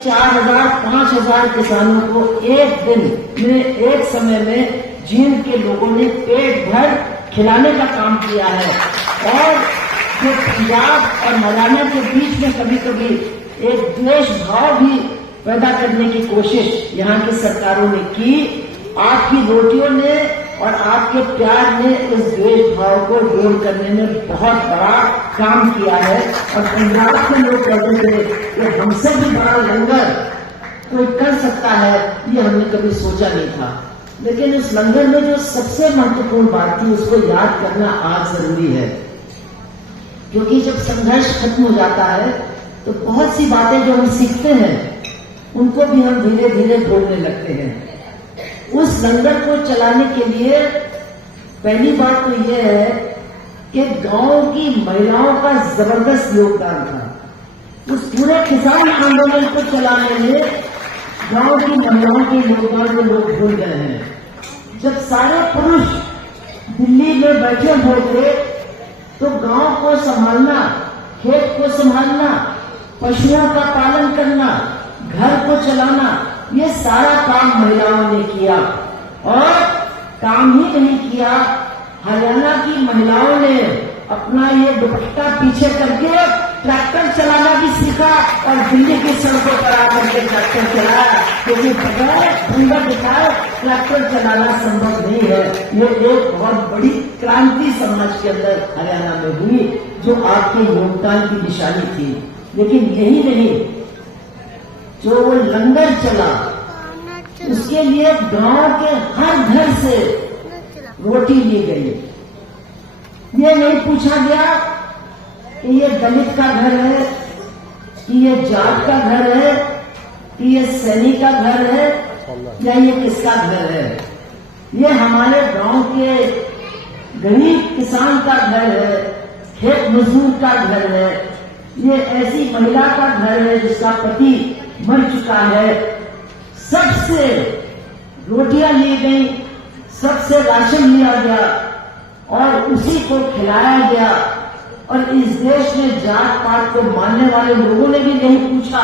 4,000 5,000 किसानों को एक दिन में एक समय में जींद के लोगों ने पेट भर खिलाने का काम किया है। और जो पंजाब और हरियाणा के बीच में कभी कभी एक द्वेष भाव भी पैदा करने की कोशिश यहाँ की सरकारों ने की, आपकी रोटियों ने और आपके प्यार ने इस द्वेष भाव को दूर करने में बहुत बड़ा काम किया है। और पंजाब के लोग कहते थे कि हमसे भी बड़ा लंगर कोई कर सकता है, ये हमने कभी सोचा नहीं था। लेकिन इस लंगर में जो सबसे महत्वपूर्ण बात थी उसको याद करना आज जरूरी है, क्योंकि जब संघर्ष खत्म हो जाता है तो बहुत सी बातें जो हम सीखते हैं उनको भी हम धीरे धीरे भूलने लगते हैं। उस लंगर को चलाने के लिए पहली बात तो यह है कि गांव की महिलाओं का जबरदस्त योगदान था। उस पूरे किसान आंदोलन को चलाने में गांव की महिलाओं के योगदान को लोग भूल गए हैं। जब सारे पुरुष दिल्ली में बैठे हुए थे तो गांव को संभालना, खेत को संभालना, पशुओं का पालन करना, घर को चलाना, ये सारा काम महिलाओं ने किया। और काम ही नहीं किया, हरियाणा की महिलाओं ने अपना ये दुपट्टा पीछे करके ट्रैक्टर चलाना भी सीखा और दिल्ली की सड़कों पर आकर के ट्रैक्टर चलाया, क्योंकि बगैर ठंडा दिखाए ट्रैक्टर चलाना संभव नहीं है। ये एक बहुत बड़ी क्रांति समाज के अंदर हरियाणा में हुई जो आपके योगदान की निशानी थी। लेकिन यही नहीं, जो वो लंगर चला उसके लिए गांव के हर घर से रोटी ली गई। ये नहीं पूछा गया कि ये दलित का घर है, कि ये जाट का घर है, कि ये सैनी का घर है या ये किसका घर है। ये हमारे गांव के गरीब किसान का घर है, खेत मजदूर का घर है, ये ऐसी महिला का घर है जिसका पति मर चुका है। सबसे रोटियां ली गई, सबसे राशन लिया गया और उसी को खिलाया गया। और इस देश में जात पात को मानने वाले लोगों ने भी नहीं पूछा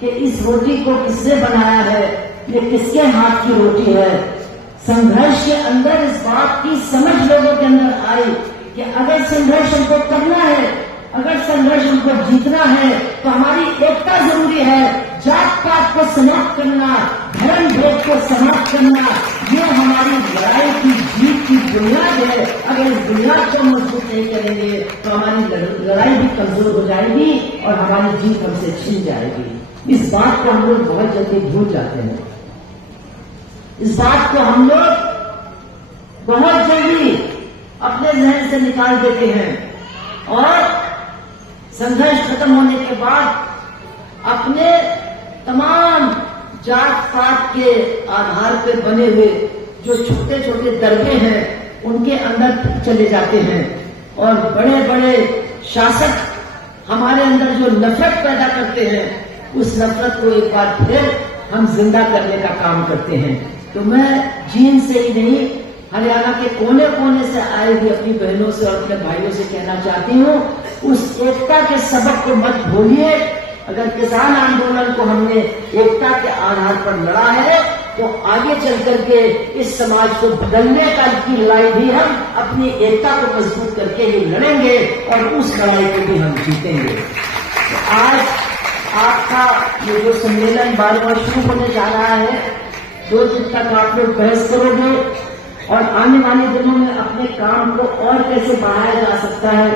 कि इस रोटी को किसने बनाया है, ये किसके हाथ की रोटी है। संघर्ष के अंदर इस बात की समझ लोगों के अंदर आई कि अगर संघर्ष हमको करना है, अगर संघर्ष हमको जीतना है तो हमारी एकता जरूरी है। जात पात को समाप्त करना, धर्म भेद को समाप्त करना, ये हमारी लड़ाई की जीत की बुनियाद है। अगर इस बुनियाद को मजबूत नहीं करेंगे तो हमारी लड़ाई भी कमजोर हो जाएगी और हमारी जीत हमसे छिन जाएगी। इस बात को हम लोग बहुत जल्दी भूल जाते हैं। इस बात को हम लोग बहुत जल्दी अपने जहन से निकाल देते हैं और संघर्ष खत्म होने के बाद अपने तमाम जात पात के आधार पर बने हुए जो छोटे छोटे दरबे हैं उनके अंदर चले जाते हैं। और बड़े बड़े शासक हमारे अंदर जो नफरत पैदा करते हैं उस नफरत को एक बार फिर हम जिंदा करने का काम करते हैं। तो मैं जींद से ही नहीं, हरियाणा के कोने कोने से आए हुए अपनी बहनों से और अपने भाइयों से कहना चाहती हूँ, उस एकता के सबक को मत भूलिए। अगर किसान आंदोलन को हमने एकता के आधार पर लड़ा है तो आगे चल करके इस समाज को बदलने का की लड़ाई भी हम अपनी एकता को मजबूत करके ही लड़ेंगे और उस लड़ाई को भी हम जीतेंगे। तो आज आपका ये जो सम्मेलन 12वां शुरू होने जा रहा है, 2 दिन तक आप लोग बहस करोगे और आने वाले दिनों में अपने काम को और कैसे बढ़ाया जा सकता है,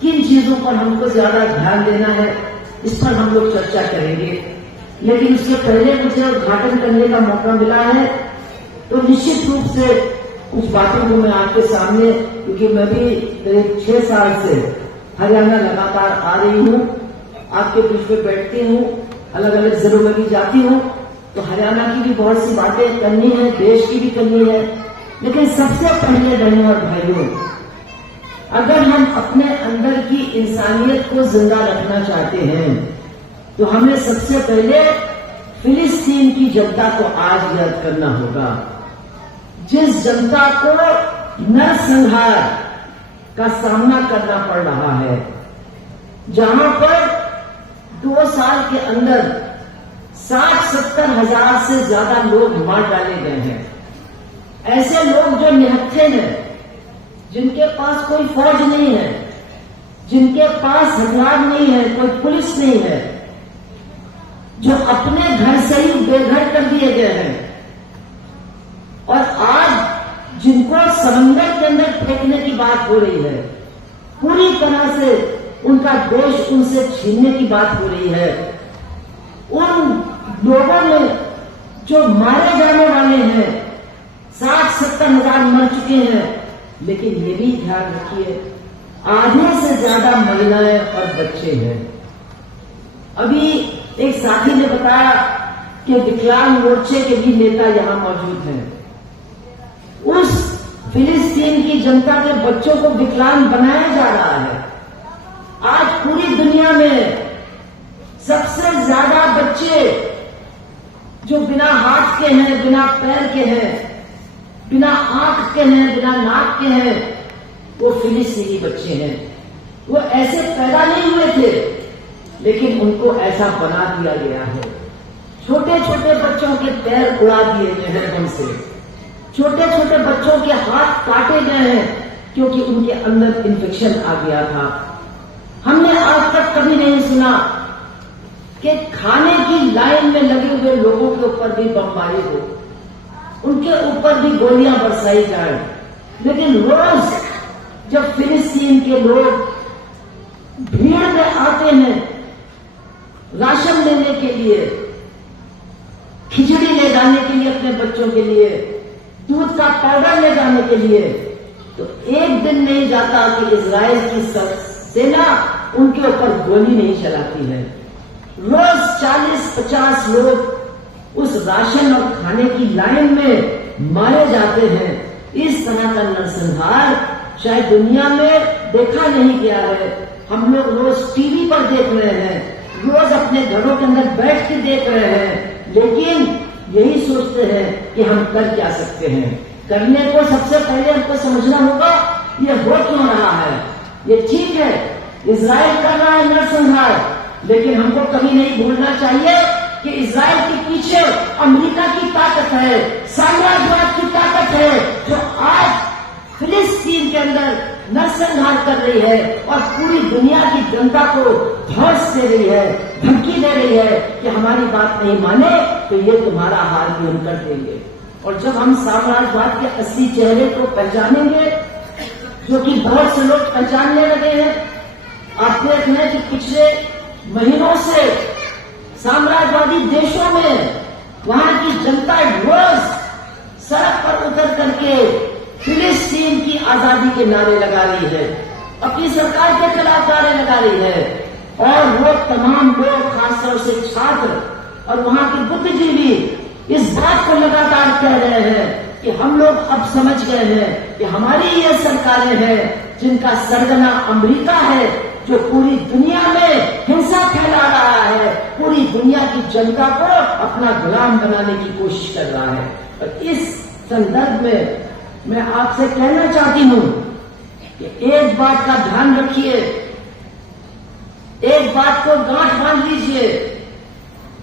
किन चीजों पर हमको ज्यादा ध्यान देना है, इस पर हम लोग चर्चा करेंगे। लेकिन उसके पहले मुझे उद्घाटन करने का मौका मिला है तो निश्चित रूप से कुछ बातों को मैं आपके सामने, क्योंकि मैं भी करीब 6 साल से हरियाणा लगातार आ रही हूँ, आपके बीच में बैठती हूँ, अलग अलग जिलों में भी जाती हूँ, तो हरियाणा की भी बहुत सी बातें करनी है, देश की भी करनी है। लेकिन सबसे पहले बहनों और भाइयों, अगर हम अपने अंदर की इंसानियत को जिंदा रखना चाहते हैं तो हमें सबसे पहले फिलिस्तीन की जनता को आज याद करना होगा, जिस जनता को नरसंहार का सामना करना पड़ रहा है, जहां पर 2 साल के अंदर 60-70 हजार से ज्यादा लोग मार डाले गए हैं। ऐसे लोग जो निहत्थे हैं, जिनके पास कोई फौज नहीं है, जिनके पास हथियार नहीं है, कोई पुलिस नहीं है, जो अपने घर से ही बेघर कर दिए गए हैं, और आज जिनको समंदर के अंदर फेंकने की बात हो रही है, पूरी तरह से उनका देश उनसे छीनने की बात हो रही है। उन लोगों में जो मारे जाने वाले हैं, 60-70 हजार मर चुके हैं, लेकिन ये भी ध्यान रखिए आधे से ज्यादा महिलाएं और बच्चे हैं। अभी एक साथी ने बताया कि विकलांग मोर्चे के भी नेता यहां मौजूद हैं। उस फिलिस्तीन की जनता के बच्चों को विकलांग बनाया जा रहा है। आज पूरी दुनिया में सबसे ज्यादा बच्चे जो बिना हाथ के हैं, बिना पैर के हैं, बिना आंख के हैं, बिना नाक के हैं, वो फिलिस्तीनी बच्चे हैं। वो ऐसे पैदा नहीं हुए थे, लेकिन उनको ऐसा बना दिया गया है। छोटे छोटे बच्चों के पैर उड़ा दिए गए हैं बम से, छोटे छोटे बच्चों के हाथ काटे गए हैं क्योंकि उनके अंदर इन्फेक्शन आ गया था। हमने आज तक कभी नहीं सुना कि खाने की लाइन में लगे हुए लोगों के ऊपर भी बमबारी हो, उनके ऊपर भी गोलियां बरसाई जाए। लेकिन रोज जब फिलिस्तीन के लोग भीड़ में आते हैं राशन लेने के लिए, खिचड़ी ले जाने के लिए, अपने बच्चों के लिए दूध का पाउडर ले जाने के लिए, तो एक दिन नहीं जाता कि इजराइल की सेना उनके ऊपर गोली नहीं चलाती है। रोज 40-50 लोग उस राशन और खाने की लाइन में मारे जाते हैं। इस तरह का नरसंहार शायद दुनिया में देखा नहीं गया है। हम लोग रोज टीवी पर देख रहे हैं, रोज अपने घरों के अंदर बैठ के देख रहे हैं, लेकिन यही सोचते हैं कि हम कर क्या सकते हैं। करने को सबसे पहले हमको समझना होगा ये हो क्यों रहा है। ये ठीक है, इजराइल कर रहा है नरसंहार, लेकिन हमको कभी नहीं भूलना चाहिए कि इजराइल के पीछे अमेरिका की ताकत है, साम्राज्यवाद की ताकत है, जो आज फिलिस्तीन के अंदर नरसंहार कर रही है और पूरी दुनिया की जनता को धौंस दे रही है, धमकी दे रही है कि हमारी बात नहीं माने तो ये तुम्हारा हाल भी हम कर देंगे। और जब हम साम्राज्यवाद के असली चेहरे को पहचानेंगे, जो कि बहुत से लोग पहचानने लगे हैं, आप देख रहे हैं कि पिछले महीनों से साम्राज्यवादी देशों में वहां की जनता रोज सड़क पर उतर करके फिलिस्तीन की आजादी के नारे लगा रही है, अपनी सरकार के खिलाफ नारे लगा रही है। और वो तमाम लोग, खासतौर से छात्र और वहां के बुद्धिजीवी, इस बात को लगातार कह रहे हैं कि हम लोग अब समझ गए हैं कि हमारी ये सरकारें हैं जिनका सरगना अमेरिका है, जो पूरी दुनिया में हिंसा फैला रहा है, पूरी दुनिया की जनता को अपना गुलाम बनाने की कोशिश कर रहा है। और इस संदर्भ में मैं आपसे कहना चाहती हूं कि एक बात का ध्यान रखिए, एक बात को गांठ बांध लीजिए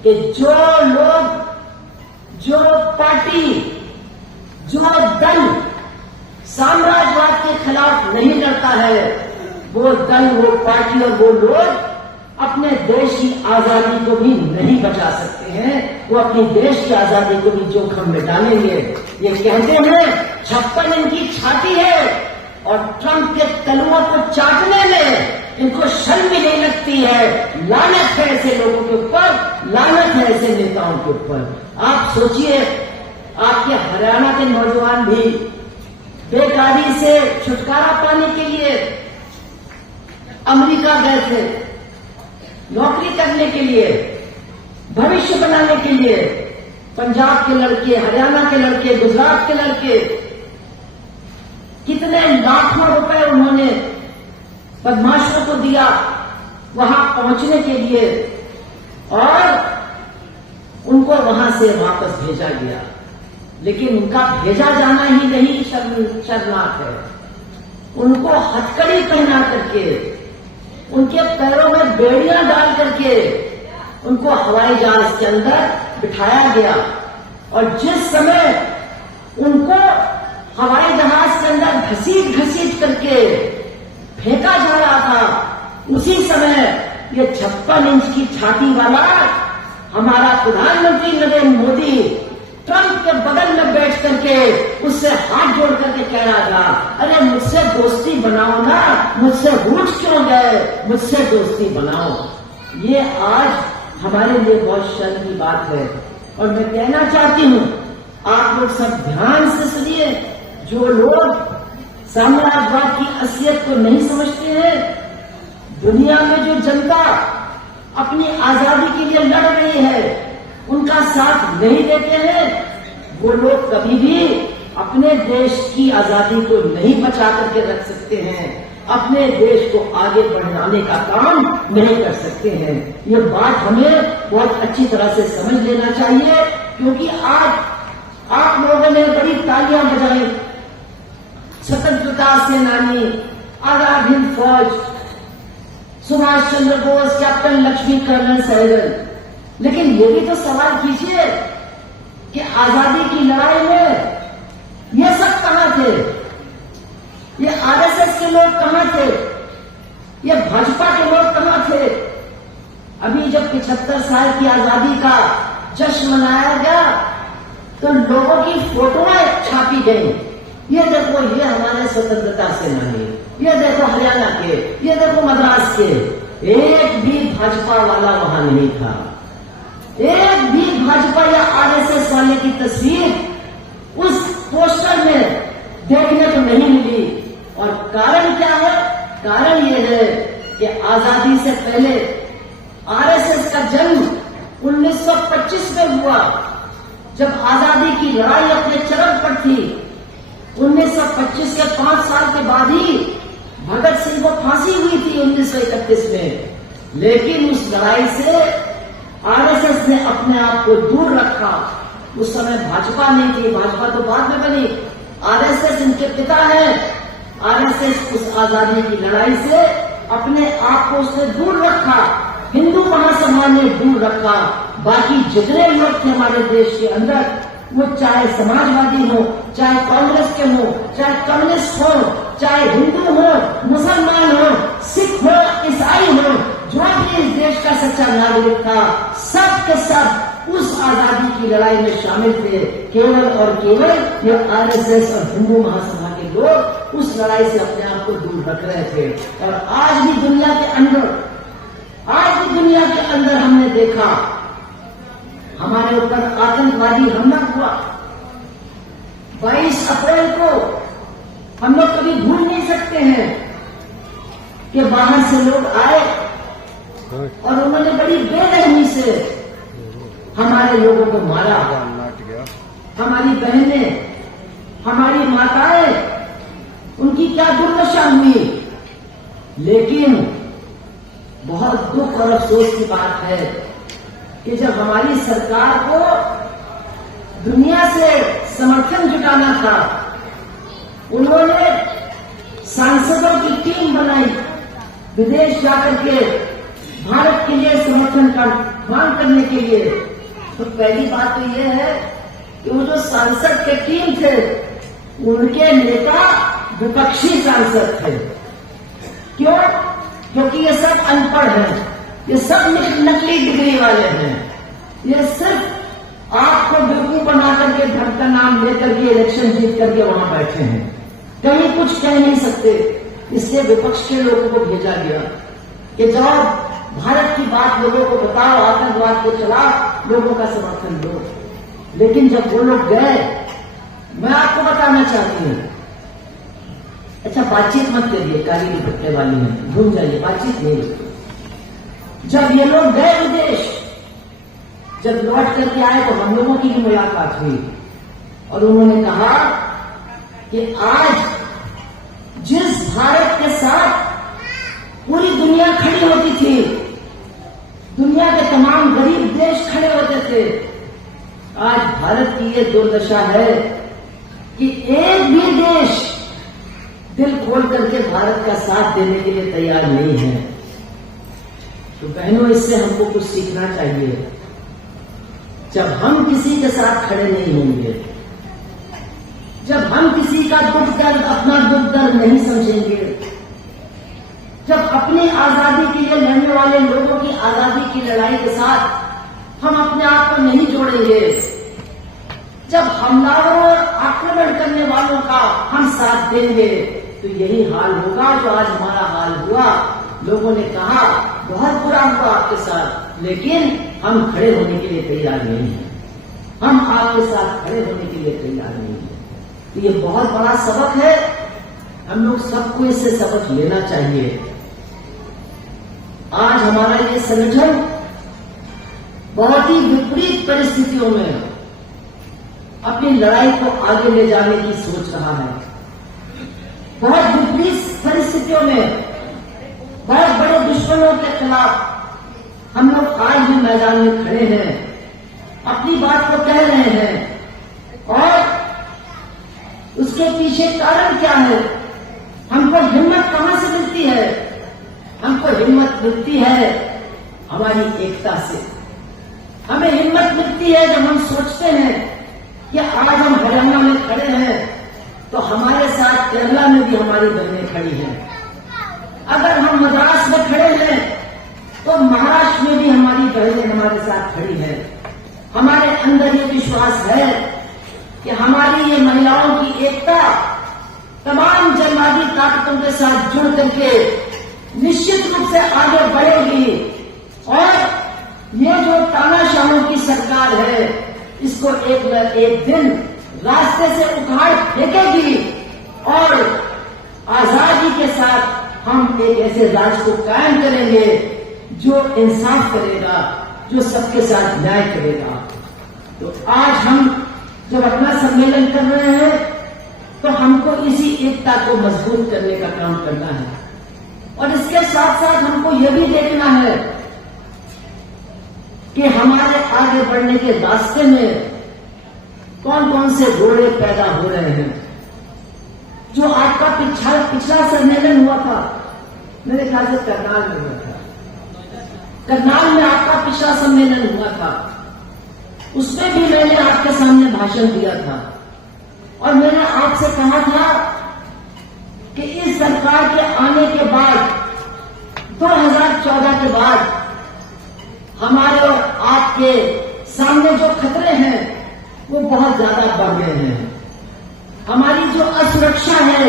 कि जो लोग, जो पार्टी, जो दल साम्राज्यवाद के खिलाफ नहीं लड़ता है, वो दल, वो पार्टी और वो लोग अपने देश की आजादी को भी नहीं बचा सकते हैं। वो अपने देश की आजादी को भी जोखिम में डालेंगे। ये कहते हैं 56 इनकी छाती है और ट्रंप के तलुओं को चाटने में इनको शर्म भी नहीं लगती है। लानत है ऐसे लोगों के ऊपर, लानत है ऐसे नेताओं के ऊपर। आप सोचिए, आपके हरियाणा के नौजवान भी बेकारी से छुटकारा पाने के लिए अमेरिका गए थे, नौकरी करने के लिए, भविष्य बनाने के लिए। पंजाब के लड़के, हरियाणा के लड़के, गुजरात के लड़के, कितने लाखों रुपए उन्होंने बदमाशों को दिया वहां पहुंचने के लिए, और उनको वहां से वापस भेजा गया। लेकिन उनका भेजा जाना ही नहीं शर्मनाक है, उनको हथकड़ी पहना करके, उनके पैरों में बेड़ियां डाल करके उनको हवाई जहाज के अंदर बिठाया गया और जिस समय उनको हवाई जहाज के अंदर घसीट घसीट करके फेंका जा रहा था, उसी समय ये 56 इंच की छाती वाला हमारा प्रधानमंत्री नरेंद्र मोदी ट्रंप के बगल में बैठ करके उससे हाथ जोड़ करके कह रहा था, अरे मुझसे दोस्ती बनाओ ना, मुझसे रूठ क्यों गए, मुझसे दोस्ती बनाओ। ये आज हमारे लिए बहुत शर्म की बात है। और मैं कहना चाहती हूं, आप लोग सब ध्यान से सुनिए, जो लोग साम्राज्यवाद की असलियत को नहीं समझते हैं, दुनिया में जो जनता अपनी आजादी के लिए लड़ रही है, उनका साथ नहीं देते हैं, वो लोग कभी भी अपने देश की आजादी को नहीं बचा करके रख सकते हैं, अपने देश को आगे बढ़ाने का काम नहीं कर सकते हैं। ये बात हमें बहुत अच्छी तरह से समझ लेना चाहिए, क्योंकि आज आप लोगों ने बड़ी तालियां बजाई, स्वतंत्रता सेनानी, आजाद हिंद फौज, सुभाष चंद्र बोस, कैप्टन लक्ष्मी, कर्नल सहगल, लेकिन ये भी तो सवाल कीजिए कि आजादी की लड़ाई में ये सब कहां थे? ये आरएसएस के लोग कहां थे? ये भाजपा के लोग कहां थे? अभी जब 75 साल की आजादी का जश्न मनाया गया तो लोगों की फोटोएं छापी गई, ये देखो ये हमारे स्वतंत्रता सेनानी, ये देखो हरियाणा के, ये देखो मद्रास के। एक भी भाजपा वाला वहां नहीं था, एक भी भाजपा या आरएसएस वाले की तस्वीर उस पोस्टर में देखने को नहीं मिली। और कारण क्या है? कारण ये है कि आजादी से पहले आरएसएस का जन्म 1925 में हुआ, जब आजादी की लड़ाई अपने चरम पर थी। 1925 के 5 साल के बाद ही भगत सिंह को फांसी हुई थी 1931 में। लेकिन उस लड़ाई से आरएसएस ने अपने आप को दूर रखा। उस समय भाजपा नहीं थी, भाजपा तो बाद में बनी, आरएसएस इनके पिता हैं। आरएसएस उस आजादी की लड़ाई से अपने आप को उससे दूर रखा, हिंदू महासमाज ने दूर रखा। बाकी जितने लोग थे हमारे देश के अंदर, वो चाहे समाजवादी हो, चाहे कांग्रेस के हो, चाहे कम्युनिस्ट हो, चाहे हिंदू हो, मुसलमान हो, सिख हो, ईसाई हो, जो भी इस देश का सच्चा नागरिक था, सब के सब उस आजादी की लड़ाई में शामिल थे। केवल और केवल ये आरएसएस और हिंदू महासभा के लोग उस लड़ाई से अपने आप को दूर रख रहे थे। और आज भी दुनिया के अंदर हमने देखा, हमारे ऊपर आतंकवादी हमला हुआ 22 अप्रैल को। हम लोग कभी भूल नहीं सकते हैं कि बाहर से लोग आए और उन्होंने बड़ी बेरहमी से हमारे लोगों को मारा। हमारी बहनें, हमारी माताएं, उनकी क्या दुर्दशा हुई। लेकिन बहुत दुख और अफसोस की बात है कि जब हमारी सरकार को दुनिया से समर्थन जुटाना था, उन्होंने सांसदों की टीम बनाई, विदेश जाकर के भारत के लिए समर्थन का मांग करने के लिए। तो पहली बात तो यह है कि वो जो सांसद के टीम थे, उनके नेता विपक्षी सांसद थे। क्यों? क्योंकि ये सब अनपढ़ हैं, ये सब नकली डिग्री वाले हैं। ये सिर्फ आपको बेवकूफ बना करके धर्म का नाम लेकर के इलेक्शन जीत करके वहां बैठे हैं, कहीं कुछ कह नहीं सकते। इसलिए विपक्ष के लोगों को भेजा गया कि जाओ भारत की बात लोगों को बताओ, आतंकवाद के खिलाफ लोगों का समर्थन दो। लेकिन जब वो लोग गए, मैं आपको बताना चाहती हूं, अच्छा बातचीत मत करिए, काली दुपट्टे वाली है, भूल जाइए, बातचीत नहीं। जब ये लोग गए विदेश, जब लौट करके आए तो हम लोगों की भी मुलाकात हुई और उन्होंने कहा कि आज जिस भारत के साथ पूरी दुनिया खड़ी होती थी, दुनिया के तमाम गरीब देश खड़े होते थे, आज भारत की ये दुर्दशा है कि एक भी देश दिल खोल करके भारत का साथ देने के लिए तैयार नहीं है। तो बहनों, इससे हमको कुछ सीखना चाहिए। जब हम किसी के साथ खड़े नहीं होंगे, जब हम किसी का दुख दर्द, अपना दुख दर्द नहीं समझेंगे, जब अपनी आजादी के लिए लड़ने वाले लोगों की आजादी की लड़ाई के साथ हम अपने आप को नहीं जोड़ेंगे, जब हमलावरों और आक्रमण करने वालों का हम साथ देंगे, तो यही हाल होगा जो आज हमारा हाल हुआ। लोगों ने कहा बहुत बुरा हुआ आपके साथ, लेकिन हम खड़े होने के लिए तैयार नहीं हैं, हम आपके साथ खड़े होने के लिए तैयार नहीं हैं। तो ये बहुत बड़ा सबक है, हम लोग सबको इससे सबक लेना चाहिए। आज हमारा ये संगठन बहुत ही विपरीत परिस्थितियों में अपनी लड़ाई को आगे ले जाने की सोच रहा है। बहुत विपरीत परिस्थितियों में बहुत बड़े दुश्मनों के खिलाफ हम लोग आज भी मैदान में खड़े हैं, अपनी बात को कह रहे हैं। और उसके पीछे कारण क्या है? हमको हिम्मत कहां से मिलती है? हमको हिम्मत मिलती है हमारी एकता से। हमें हिम्मत मिलती है जब हम सोचते हैं कि आज हम हरियाणा में खड़े हैं तो हमारे साथ केरला में भी हमारी बहनें खड़ी हैं। अगर हम मद्रास में खड़े हैं तो महाराष्ट्र में भी हमारी बहनें हमारे साथ खड़ी हैं। हमारे अंदर ये विश्वास है कि हमारी ये महिलाओं की एकता तमाम जनवादी ताकतों के साथ जुड़ करके निश्चित रूप से आगे बढ़ेगी और ये जो तानाशाहों की सरकार है इसको एक न एक दिन रास्ते से उखाड़ फेंकेगी और आजादी के साथ हम एक ऐसे राज को कायम करेंगे जो इंसाफ करेगा, जो सबके साथ न्याय करेगा। तो आज हम जब अपना सम्मेलन कर रहे हैं तो हमको इसी एकता को मजबूत करने का काम करना है और इसके साथ साथ हमको यह भी देखना है कि हमारे आगे बढ़ने के रास्ते में कौन कौन से रोड़े पैदा हो रहे हैं। जो आपका पिछला सम्मेलन हुआ था, मेरे ख्याल से करनाल में हुआ था, करनाल में आपका पिछला सम्मेलन हुआ था, उसमें भी मैंने आपके सामने भाषण दिया था और मैंने आपसे कहा था कि इस सरकार के आने के बाद 2014 के बाद हमारे और आपके सामने जो खतरे हैं वो बहुत ज्यादा बढ़ गए हैं। हमारी जो असुरक्षा है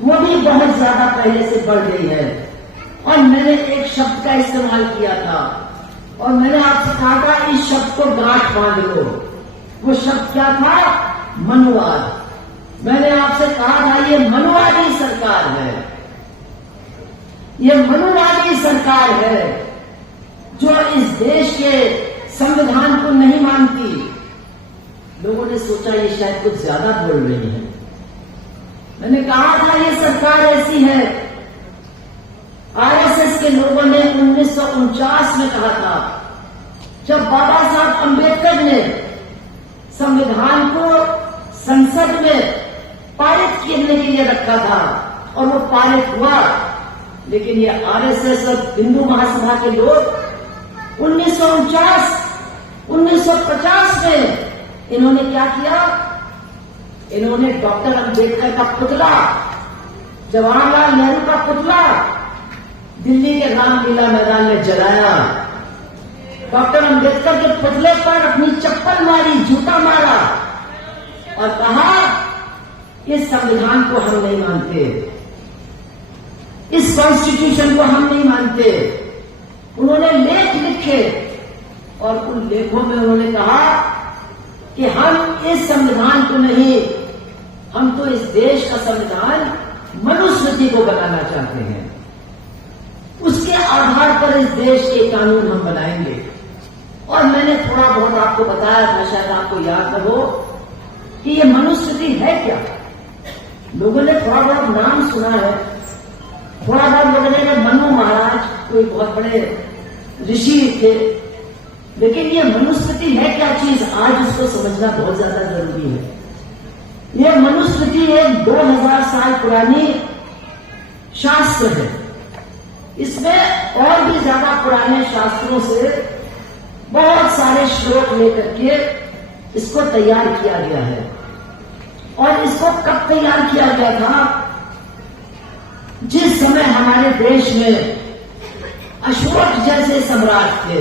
वो भी बहुत ज्यादा पहले से बढ़ गई है। और मैंने एक शब्द का इस्तेमाल किया था और मैंने आपसे कहा था इस शब्द को गांठ बांध लो। वो शब्द क्या था? मनुवाद। मैंने आपसे कहा था ये मनुवादी सरकार है, ये मनुवादी सरकार है जो इस देश के संविधान को नहीं मानती। लोगों ने सोचा ये शायद कुछ ज्यादा बोल रही है। मैंने कहा था ये सरकार ऐसी है, आरएसएस के लोगों ने 1949 में कहा था, जब बाबा साहब अंबेडकर ने संविधान को संसद में पारित करने के लिए रखा था और वो पारित हुआ, लेकिन ये आरएसएस और हिंदू महासभा के लोग 1950 में इन्होंने क्या किया? इन्होंने डॉक्टर अंबेडकर का पुतला, जवाहरलाल नेहरू का पुतला दिल्ली के रामलीला मैदान में जलाया। डॉक्टर अंबेडकर के पुतले पर अपनी चप्पल मारी, जूता मारा और कहा इस संविधान को हम नहीं मानते, इस कॉन्स्टिट्यूशन को हम नहीं मानते। उन्होंने लेख लिखे और उन लेखों में उन्होंने कहा कि हम इस संविधान को नहीं, हम तो इस देश का संविधान मनुस्मृति को बनाना चाहते हैं, उसके आधार पर इस देश के कानून हम बनाएंगे। और मैंने थोड़ा बहुत आपको बताया था, शायद आपको याद न हो, कि ये मनुस्मृति है क्या। लोगों ने थोड़ा बहुत नाम सुना है, थोड़ा बहुत लोगों ने मनु महाराज कोई बहुत बड़े ऋषि थे, लेकिन ये मनुस्मृति है क्या चीज, आज उसको समझना बहुत ज्यादा जरूरी है। ये मनुस्मृति एक 2000 साल पुरानी शास्त्र है इसमें और भी ज्यादा पुराने शास्त्रों से बहुत सारे श्लोक लेकर के इसको तैयार किया गया है। और इसको कब तैयार किया गया था? जिस समय हमारे देश में अशोक जैसे सम्राट थे,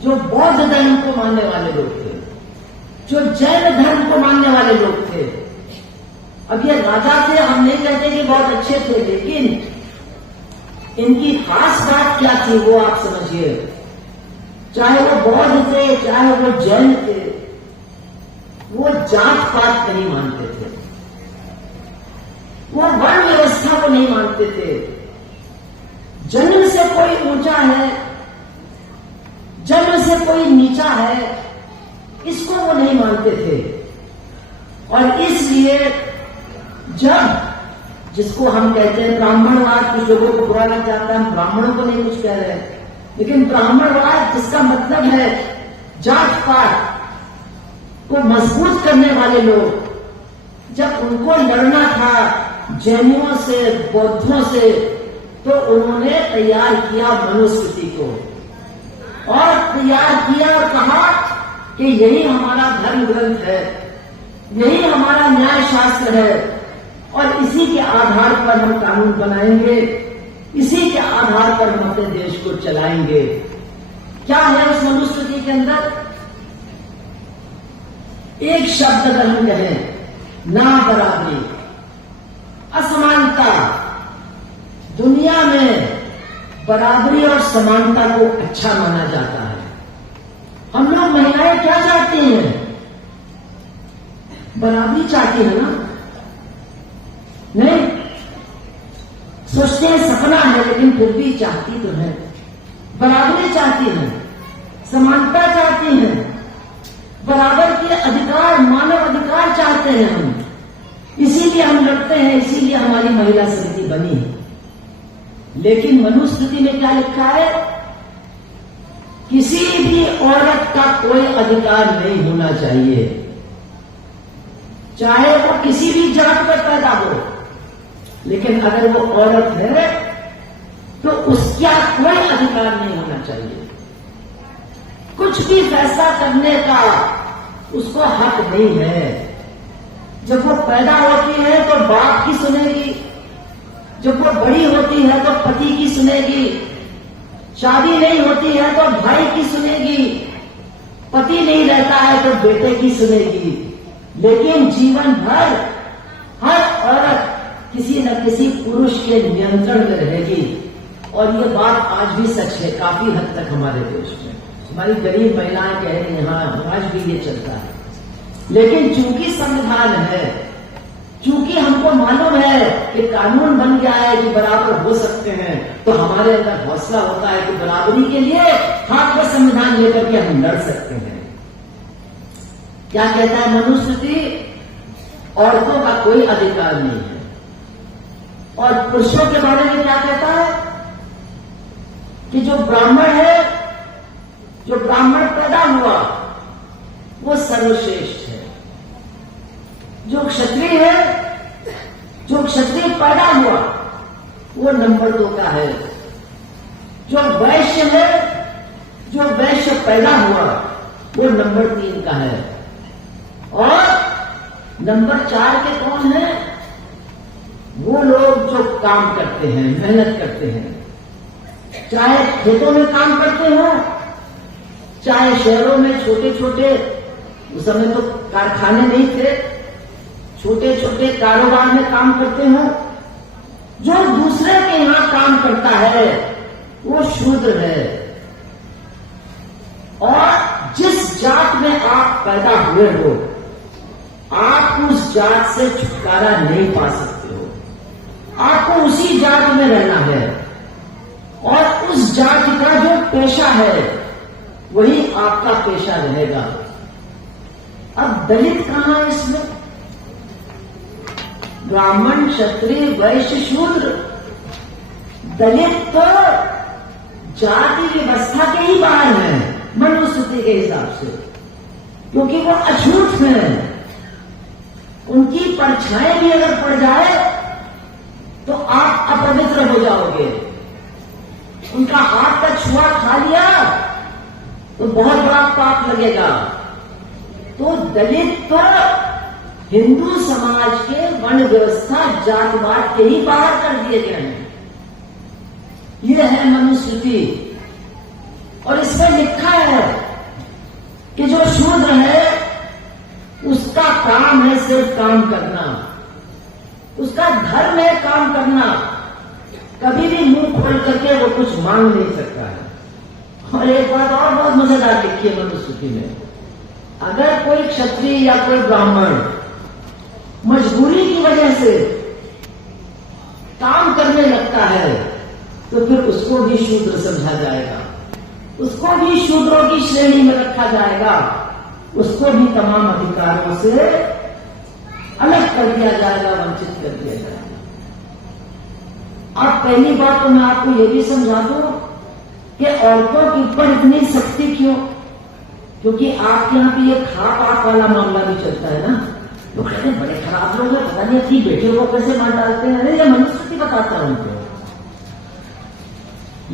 जो बौद्ध धर्म को मानने वाले लोग थे, जो जैन धर्म को मानने वाले लोग थे। अब ये राजा थे, हम नहीं कहते कि बहुत अच्छे थे, लेकिन इनकी खास बात क्या थी वो आप समझिए। चाहे वो बौद्ध थे, चाहे वो जैन थे, वो जात पात नहीं मानते थे, वो वर्ण व्यवस्था को नहीं मानते थे। जन्म से कोई ऊंचा है, जन्म से कोई नीचा है, इसको वो नहीं मानते थे। और इसलिए जब जिसको हम कहते हैं ब्राह्मणवाद, कुछ लोगों को बुरा लग जाता है, हम ब्राह्मणों को नहीं कुछ कह रहे, लेकिन ब्राह्मणवाद जिसका मतलब है जात पात को मजबूत करने वाले लोग, जब उनको लड़ना था जैनियों से, बौद्धों से, तो उन्होंने तैयार किया मनुस्मृति को और तैयार किया और कहा कि यही हमारा धर्म ग्रंथ है, यही हमारा न्याय शास्त्र है और इसी के आधार पर हम कानून बनाएंगे, इसी के आधार पर हम अपने देश को चलाएंगे। क्या है उस मनुस्मृति के अंदर? एक शब्द अगर हम कहें, ना बराबरी, असमानता। दुनिया में बराबरी और समानता को अच्छा माना जाता है। हम लोग महिलाएं क्या चाहती हैं? बराबरी चाहती है ना? नहीं, सोचते हैं सपना है, लेकिन फिर भी चाहती तो है। बराबरी चाहती है, समानता चाहती है, बराबर के अधिकार, मानव अधिकार चाहते हैं हम। इसीलिए हम लड़ते हैं, इसीलिए हमारी महिला समिति बनी है। लेकिन मनुस्मृति में क्या लिखा है? किसी भी औरत का कोई अधिकार नहीं होना चाहिए, चाहे वो किसी भी जात में पैदा हो। लेकिन अगर वो औरत है तो उसका कोई अधिकार नहीं होना चाहिए, कुछ भी फैसला करने का उसको हक नहीं है। जब वो पैदा होती है तो बाप की सुनेगी, जब वो बड़ी होती है तो पति की सुनेगी, शादी नहीं होती है तो भाई की सुनेगी, पति नहीं रहता है तो बेटे की सुनेगी। लेकिन जीवन भर हर औरत किसी न किसी पुरुष के नियंत्रण में रहेगी। और ये बात आज भी सच है काफी हद तक हमारे देश में। हमारी गरीब महिलाएं कह रही हैं हाँ आज भी ये चलता है, लेकिन चूंकि संविधान है, चूंकि हमको मालूम है कि कानून बन गया है कि बराबर हो सकते हैं, तो हमारे अंदर हौसला होता है कि बराबरी के लिए हाथ में संविधान लेकर के हम लड़ सकते हैं। क्या कहता है मनुस्मृति? औरतों का कोई अधिकार नहीं है। और पुरुषों के बारे में क्या कहता है? कि जो ब्राह्मण है, जो ब्राह्मण पैदा हुआ वो सर्वश्रेष्ठ है। जो क्षत्रिय है, जो क्षत्रिय पैदा हुआ वो नंबर 2 का है। जो वैश्य है, जो वैश्य पैदा हुआ वो नंबर 3 का है। और नंबर 4 के कौन है? वो लोग जो काम करते हैं, मेहनत करते हैं, चाहे खेतों में काम करते हो, चाहे शहरों में छोटे छोटे, उस समय तो कारखाने नहीं थे, छोटे छोटे कारोबार में काम करते हो। जो दूसरे के यहां काम करता है वो शूद्र है। और जिस जात में आप पैदा हुए हो, आप उस जात से छुटकारा नहीं पा सकते हो। आपको उसी जात में रहना है और उस जात का जो पेशा है वही आपका पेशा रहेगा। अब दलित कहां है इसमें? ब्राह्मण, क्षत्रिय, वैश्य, शूद्र। दलित तो जाति व्यवस्था के ही बाहर है मनुस्मृति के हिसाब से, क्योंकि वो अछूत हैं। उनकी परछाई भी अगर पड़ जाए तो आप अपवित्र हो जाओगे। उनका हाथ का छुआ खा लिया तो बहुत बड़ा पाप लगेगा। तो दलित तो हिंदू समाज के वर्ण व्यवस्था जातवाद के ही बाहर कर दिए गए हैं। यह है मनुस्मृति। और इसमें लिखा है कि जो शूद्र है उसका काम है सिर्फ काम करना, उसका धर्म है काम करना, कभी भी मुंह खोल करके वो कुछ मांग नहीं सकता है। और एक बात और बहुत मजेदार लिखी है मनुस्मृति में, अगर कोई क्षत्रिय या कोई ब्राह्मण मजबूरी की वजह से काम करने लगता है तो फिर उसको भी शूद्र समझा जाएगा, उसको भी शूद्रों की श्रेणी में रखा जाएगा, उसको भी तमाम अधिकारों से अलग कर दिया जाएगा, वंचित कर दिया जाएगा। अब पहली बात तो मैं आपको यह भी समझा दूं कि औरतों के ऊपर इतनी सख्ती क्यों? क्योंकि आपके यहां पे ये खा पाप वाला मामला भी चलता है ना। लोग कहते हैं बड़े खराब लोग हैं, पता नहीं अपनी बेटियों को कैसे मार डालते हैं। अरे ये मनुस्मृति बताता है उनको।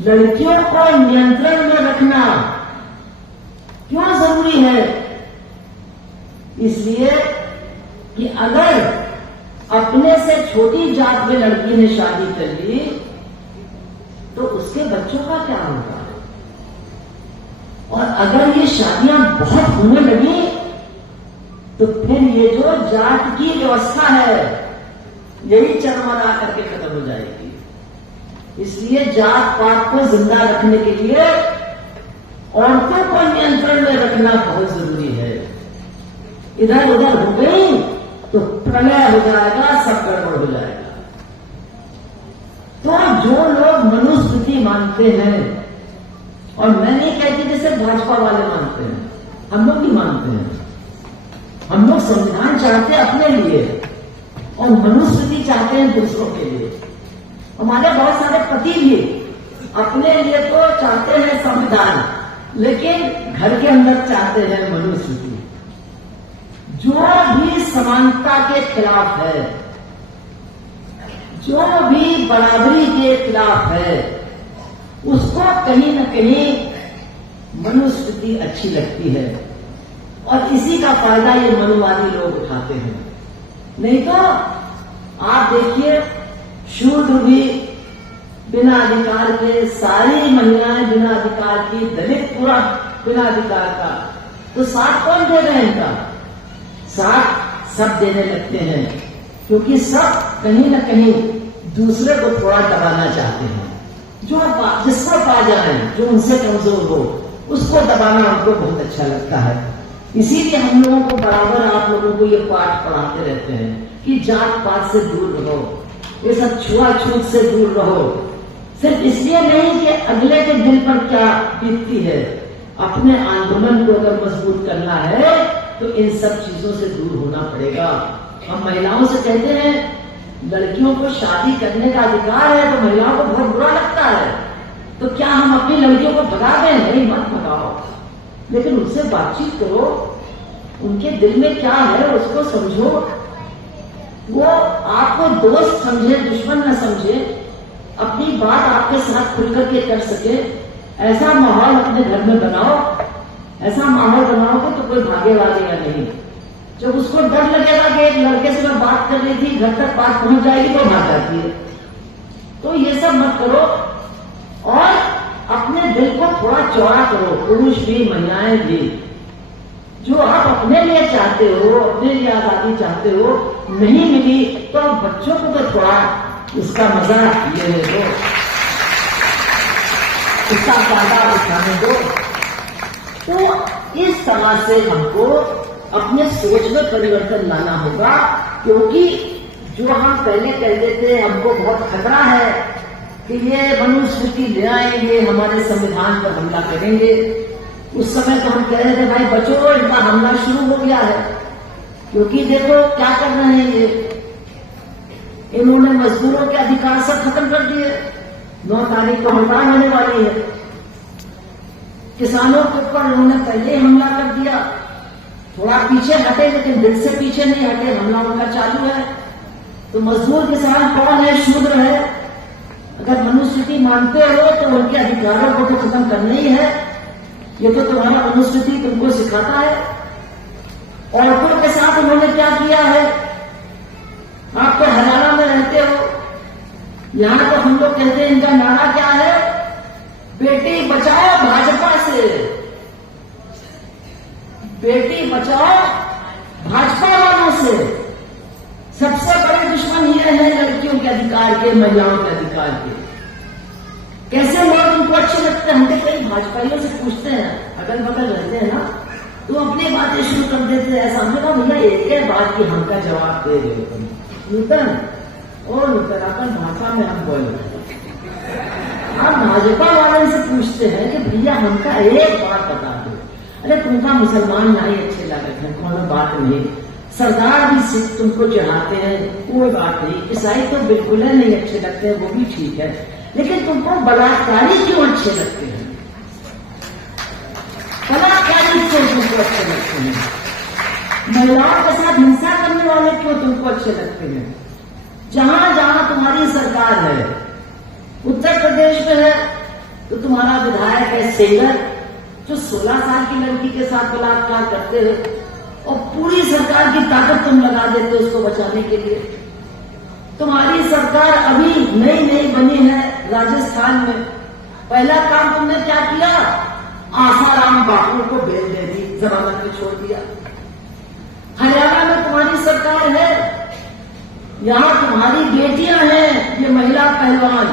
लड़कियों को नियंत्रण में रखना क्यों जरूरी है? इसलिए कि अगर अपने से छोटी जात में लड़की ने शादी कर ली तो उसके बच्चों का क्या होगा? और अगर ये शादियां बहुत होने लगी तो फिर ये जो जात की व्यवस्था है यही चरमरा करके खत्म हो जाएगी। इसलिए जात पात को जिंदा रखने के लिए औरतों को नियंत्रण में रखना बहुत जरूरी है। इधर उधर हो गई तो प्रलय हो जाएगा, सब गड़बड़ हो जाएगा। तो जो लोग मनुस्मृति मानते हैं, और मैं नहीं कहती जैसे भाजपा वाले मानते हैं, हम लोग भी मानते हैं। हम लोग संविधान चाहते हैं अपने लिए और मनुस्मृति चाहते हैं दूसरों के लिए। हमारे बहुत सारे पति भी अपने लिए तो चाहते हैं संविधान, लेकिन घर के अंदर चाहते हैं मनुस्मृति। जो भी समानता के खिलाफ है, जो भी बराबरी के खिलाफ है, उसको कहीं न कहीं मनुस्मृति अच्छी लगती है और इसी का फायदा ये मनुवादी लोग उठाते हैं। नहीं तो आप देखिए, शूद्र भी बिना अधिकार के, सारी महिलाएं बिना अधिकार की, दलित पूरा बिना अधिकार का, तो साथ कौन दे रहे हैं इनका? साथ सब देने लगते हैं, क्योंकि सब कहीं न कहीं दूसरे को थोड़ा दबाना चाहते हैं। जो जिसको पा जाए, जो उनसे कमजोर हो, उसको दबाना हमको बहुत अच्छा लगता है। इसीलिए हम लोगों को बराबर आप लोगों को ये पाठ पढ़ाते रहते हैं कि जात पात से दूर रहो, ये सब छुआछूत से दूर रहो। सिर्फ इसलिए नहीं कि अगले के दिल पर क्या बीतती है, अपने आंदोलन को अगर मजबूत करना है तो इन सब चीजों से दूर होना पड़ेगा। हम महिलाओं से कहते हैं लड़कियों को शादी करने का अधिकार है, तो महिलाओं को बहुत बुरा लगता है। तो क्या हम अपनी लड़कियों को भगा दें? नहीं, मत भगाओ, लेकिन उनसे बातचीत करो, उनके दिल में क्या है उसको समझो। वो आपको दोस्त समझे, दुश्मन न समझे, अपनी बात आपके साथ खुल करके कर सके, ऐसा माहौल अपने घर में बनाओ। ऐसा माहौल बनाओगे तो कोई भागे वागेगा नहीं। जब उसको डर लगेगा कि एक लड़के से मैं बात कर रही थी, घर तक बात पहुंच जाएगी, तो भाग जाती है। तो ये सब मत करो और अपने दिल को थोड़ा चौड़ा करो, पुरुष भी महिलाएं भी। जो आप अपने लिए चाहते हो, अपने लिए आजादी चाहते हो, नहीं मिली तो बच्चों को तो थोड़ा उसका मजा लेने दो, उसका फायदा उठाने दो। तो इस तरह से हमको अपने सोच में परिवर्तन लाना होगा, क्योंकि जो हम पहले कहते थे हमको बहुत खतरा है कि ये मनुस्मृति ले आएंगे, हमारे संविधान पर हमला करेंगे। उस समय तो हम कह रहे थे भाई बचो, इनका हमला शुरू हो गया है, क्योंकि देखो क्या कर रहे हैं ये, इन्होंने मजदूरों के अधिकार सब खत्म कर दिए। 9 तारीख को हड़ताल होने वाली है, किसानों के ऊपर उन्होंने पहले हमला कर दिया। थोड़ा पीछे हटे, लेकिन दिल से पीछे नहीं हटे, हमला उनका चालू है। तो मजदूर किसान कौन है? शूद्र है। अगर मनुस्मृति मानते हो तो उनके अधिकारों को तो खत्म करना ही है। ये तो तुम्हारा मनुस्मृति तुमको सिखाता है। औरतों के साथ उन्होंने क्या किया है? आप तो हरियाणा में रहते हो, यहां तो हम लोग कहते हैं इनका नारा क्या है? बेटी बचाओ भाजपा से, बेटी बचाओ भाजपा वालों से। सबसे बड़े दुश्मन ये है लड़कियों के अधिकार के, महिलाओं के अधिकार के। कैसे लोग उनको अच्छे लगते हैं? हम तो कई भाजपाइयों से पूछते हैं, अगल बगल रहते हैं ना, तो अपनी बातें शुरू कर देते हैं। ऐसा हमने कहा भैया एक है बात की हमका जवाब दे रहे हो तुम नूतन और नूतन अपन भाषा में हम बोल रहे हैं। हम भाजपा वाले से पूछते हैं कि भैया हमका एक बात बता दो। अरे तुमका मुसलमान नहीं अच्छे लगे हैं, कोई बात नहीं, सरदार भी सिख तुमको चढ़ाते हैं, कोई बात नहीं, ईसाई तो बिल्कुल नहीं अच्छे लगते हैं, वो भी ठीक है, लेकिन तुमको बलात्कारी क्यों अच्छे लगते हैं? बलात्कारी क्यों तुमको अच्छे लगते हैं? महिलाओं के साथ हिंसा करने वाले क्यों तुमको अच्छे लगते हैं? जहां जहां तुम्हारी सरकार है, उत्तर प्रदेश में है तो तुम्हारा विधायक है सेंगर, जो 16 साल की लड़की के साथ बलात्कार करते हैं और पूरी सरकार की ताकत तुम लगा देते हो उसको बचाने के लिए। तुम्हारी सरकार अभी नई नई बनी है राजस्थान में, पहला काम तुमने क्या किया? आसाराम बापू को बेल दे दी, जमानत में छोड़ दिया। हरियाणा में तुम्हारी सरकार है, यहां तुम्हारी बेटियां हैं, ये महिला पहलवान,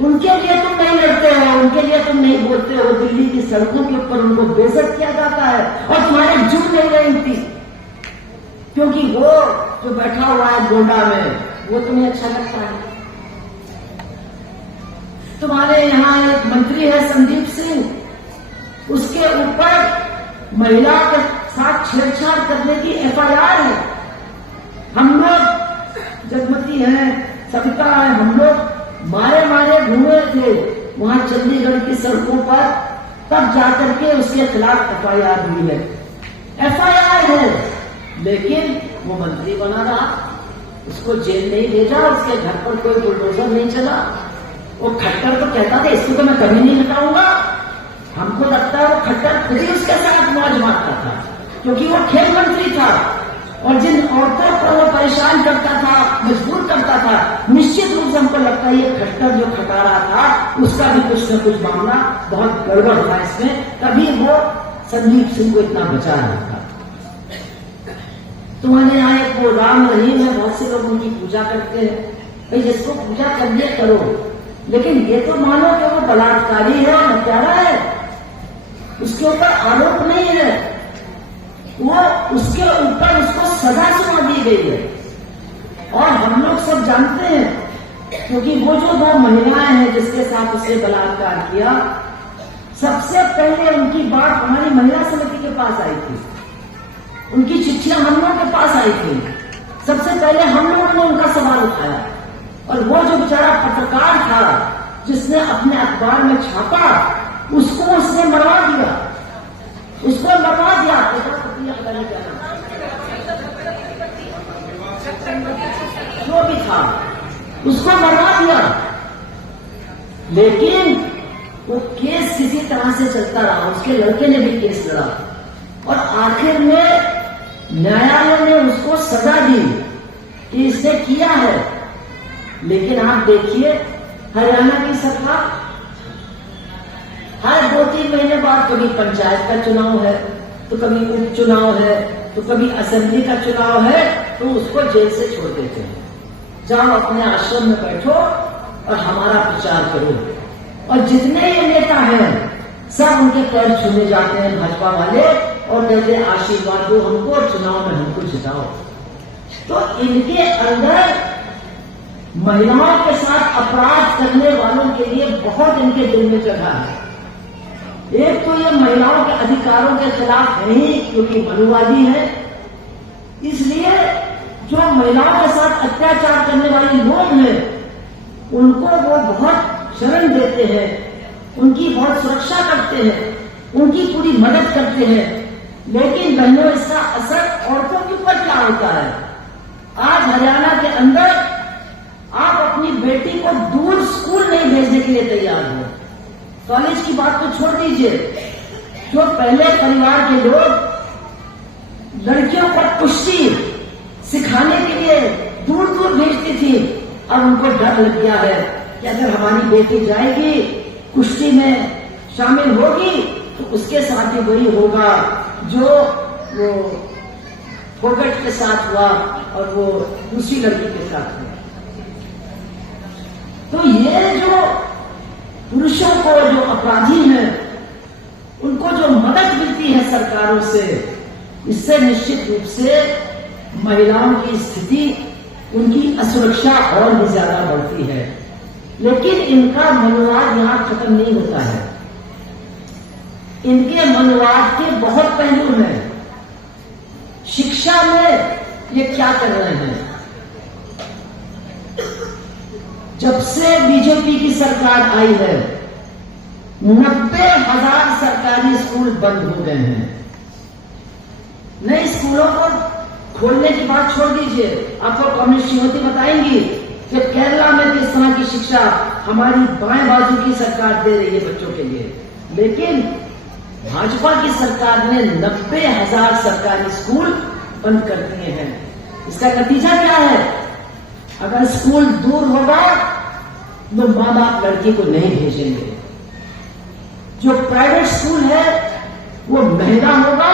उनके लिए तुम नहीं लड़ते हो, उनके लिए तुम नहीं बोलते हो। दिल्ली की सड़कों के ऊपर उनको बेइज्जत किया जाता है और तुम्हारे जुट नहीं रही थी, क्योंकि वो जो बैठा हुआ है गोंडा में वो तुम्हें अच्छा लगता है। तुम्हारे यहां एक मंत्री है संदीप सिंह, उसके ऊपर महिला के साथ छेड़छाड़ करने की एफआईआर है। हम लोग जगमती है, सविता है, हम लोग मारे मारे घूमे थे वहां चंडीगढ़ की सड़कों पर, तब जाकर के उसके खिलाफ एफआईआर हुई है। एफआईआर है, लेकिन वो मंत्री बना रहा, उसको जेल नहीं भेजा, उसके घर पर कोई बुलडोजर नहीं चला। वो खट्टर तो कहता था इसको तो मैं कभी नहीं हटाऊंगा। हमको लगता है वो खट्टर खुद ही उसके साथ मौज मारता था, क्योंकि वो खेल मंत्री था और जिन औरतों को वो परेशान करता था, मजबूर करता था, निश्चित रूप से हमको लगता है ये खट्टर जो खटा रहा था उसका भी कुछ न कुछ मामला बहुत गड़बड़ था इसमें, तभी वो संदीप सिंह को इतना बचा रहा था। तुम्हारे यहाँ एक वो राम रहीम है, बहुत से लोग उनकी पूजा करते हैं, भाई जिसको पूजा करनी है करो, लेकिन ये तो मानो कि वो बलात्कारी है, हत्यारा है, उसके ऊपर आरोप नहीं है, वो उसके ऊपर उसको सजा सुना दी गई है। और हम लोग सब जानते हैं, क्योंकि वो जो 2 महिलाएं हैं जिसके साथ उसने बलात्कार किया, सबसे पहले उनकी बात हमारी महिला समिति के पास आई थी, उनकी चिट्ठियां हम लोगों के पास आई थी, सबसे पहले हम लोगों ने उनका सवाल उठाया। और वो जो बेचारा पत्रकार था जिसने अपने अखबार में छापा, उसको उसने मरवा दिया, उसको मरवा दिया। जो भी था उसको मरवा दिया, लेकिन वो केस किसी तरह से चलता रहा, उसके लड़के ने भी केस लड़ा और आखिर में न्यायालय ने उसको सजा दी कि इसने किया है। लेकिन आप देखिए हरियाणा की सरकार हर 2-3 महीने बाद कभी पंचायत का चुनाव है, तो कभी उपचुनाव है, तो कभी असेंबली का चुनाव है, तो उसको जेल से छोड़ देते हैं। जाओ अपने आश्रम में बैठो और हमारा प्रचार करो। और जितने ये नेता हैं सब उनके पैर छूने जाते हैं भाजपा वाले और कहते हैं आशीर्वाद दो हमको और चुनाव में हमको जिताओ। तो इनके अंदर महिलाओं के साथ अपराध करने वालों के लिए बहुत इनके दिल में चढ़ा है। एक तो ये महिलाओं के अधिकारों के खिलाफ है ही, क्योंकि मनुवादी है, इसलिए जो महिलाओं के साथ अत्याचार करने वाले लोग हैं उनको वो बहुत शरण देते हैं, उनकी बहुत सुरक्षा करते हैं, उनकी पूरी मदद करते हैं। लेकिन बहनों, इसका असर औरतों के ऊपर क्या होता है? आज हरियाणा के अंदर आप अपनी बेटी बेटी को दूर स्कूल नहीं भेजने के लिए तैयार हो। कॉलेज की बात तो छोड़ दीजिए, जो पहले परिवार के लोग लड़कियों को कुश्ती सिखाने के लिए दूर दूर भेजती थी, अब उनको डर लग गया है कि अगर हमारी बेटी जाएगी कुश्ती में शामिल होगी तो उसके साथ ही वही होगा जो वो फोगट के साथ हुआ और वो दूसरी लड़की के साथ हुआ। तो ये जो पुरुषों को, जो अपराधी हैं, उनको जो मदद मिलती है सरकारों से, इससे निश्चित रूप से महिलाओं की स्थिति, उनकी असुरक्षा और भी ज्यादा बढ़ती है। लेकिन इनका मनोवाद यहां खत्म नहीं होता है। इनके मनोवाद के बहुत पहलू हैं। शिक्षा में ये क्या कर रहे हैं? जब से बीजेपी की सरकार आई है 90,000 सरकारी स्कूल बंद हो गए हैं। नए स्कूलों को खोलने की बात छोड़ दीजिए, आपको कम्युनिस्ट श्रीमती बताएंगी कि केरला में किस तरह की शिक्षा हमारी बाएं बाजू की सरकार दे रही है बच्चों के लिए। लेकिन भाजपा की सरकार ने 90,000 सरकारी स्कूल बंद कर दिए हैं। इसका नतीजा क्या है? अगर स्कूल दूर होगा तो मां बाप लड़की को नहीं भेजेंगे। जो प्राइवेट स्कूल है वो महंगा होगा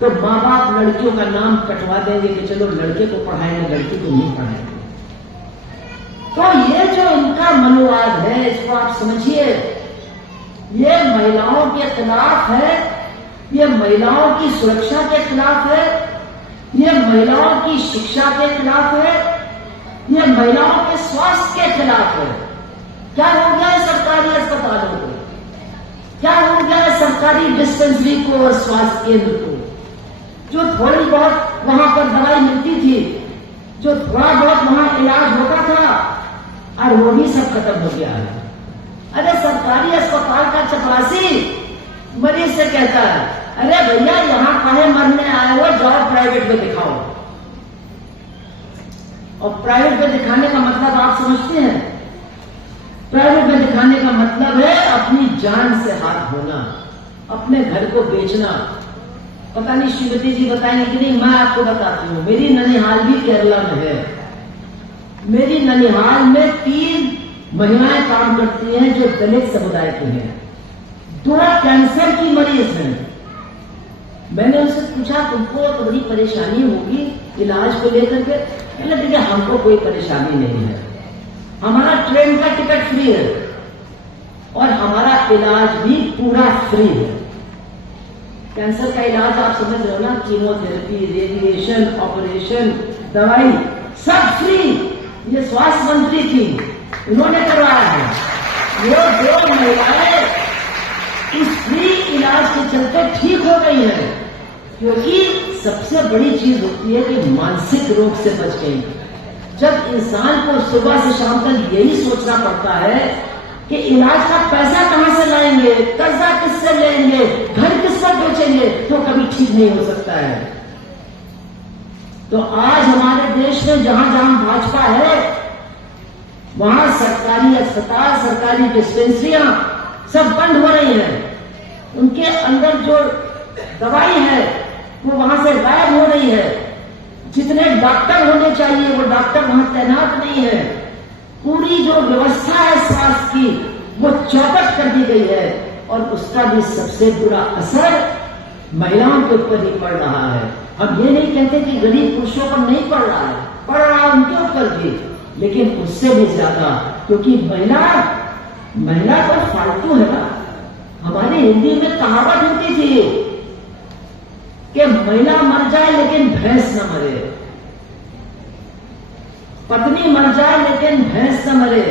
तो मां बाप लड़कियों का नाम कटवा देंगे कि चलो लड़के को पढ़ाएंगे, लड़की को नहीं पढ़ाएंगे। तो ये जो इनका मनोवाद है, इसको आप समझिए, ये महिलाओं के खिलाफ है, ये महिलाओं की सुरक्षा के खिलाफ है, ये महिलाओं की शिक्षा के खिलाफ है, ये महिलाओं के स्वास्थ्य के खिलाफ है। क्या हो गया है सरकारी अस्पतालों को? क्या हो गया है सरकारी डिस्पेंसरी को और स्वास्थ्य केंद्र को? जो थोड़ी बहुत वहां पर दवाई मिलती थी, जो थोड़ा बहुत वहां इलाज होता था, और वो भी सब खत्म हो गया है। अरे सरकारी अस्पताल का चपरासी मरीज से कहता है, अरे भैया यहां काहे मरने आए हो, जाओ प्राइवेट में दिखाओ। और प्राइवेट में दिखाने का मतलब आप समझते हैं? प्राइवेट में दिखाने का मतलब है अपनी जान से हाथ धोना, अपने घर को बेचना। पता नहीं श्रीमती जी बताएंगे कि नहीं, मैं आपको बताती हूँ। मेरी ननिहाल भी केरला में है। मेरी ननिहाल में 3 महिलाएं काम करती हैं जो दलित समुदाय की हैं। 2 कैंसर की मरीज हैं। मैंने उनसे पूछा, तुमको तो बड़ी परेशानी होगी इलाज को लेकर के? मैंने देखिए हमको कोई परेशानी नहीं है, हमारा ट्रेन का टिकट फ्री है और हमारा इलाज भी पूरा फ्री है। कैंसर का इलाज आप समझ रहे हो ना, कीमोथेरेपी, रेडिएशन, ऑपरेशन, दवाई सब फ्री। ये स्वास्थ्य मंत्री थी, उन्होंने करवाया है। वो 2 महिलाएं इस फ्री इलाज के चलते ठीक हो गई है, क्योंकि सबसे बड़ी चीज होती है कि मानसिक रोग से बच गई। जब इंसान को सुबह से शाम तक यही सोचना पड़ता है कि इलाज का पैसा कहां से लाएंगे, कर्जा किससे लेंगे, घर किस पर बेचेंगे, तो कभी ठीक नहीं हो सकता है। तो आज हमारे देश में जहां जहां भाजपा है वहां सरकारी अस्पताल, सरकारी डिस्पेंसरियां सब बंद हो रही हैं। उनके अंदर जो दवाई है वो वहां से गायब हो रही है। जितने डॉक्टर होने चाहिए वो डॉक्टर वहां तैनात नहीं है। पूरी जो व्यवस्था है स्वास्थ्य की वो चौपट कर दी गई है और उसका भी सबसे बुरा असर महिलाओं के ऊपर ही पड़ रहा है। हम ये नहीं कहते कि गरीब पुरुषों पर नहीं पड़ रहा है, पड़ रहा है उनके ऊपर भी, लेकिन उससे भी ज्यादा, क्योंकि महिला तो फालतू है ना। हमारी हिंदी में कहावत होती थी कि महिला मर जाए लेकिन भैंस न मरे, पत्नी मर जाए लेकिन भैंस न मरे,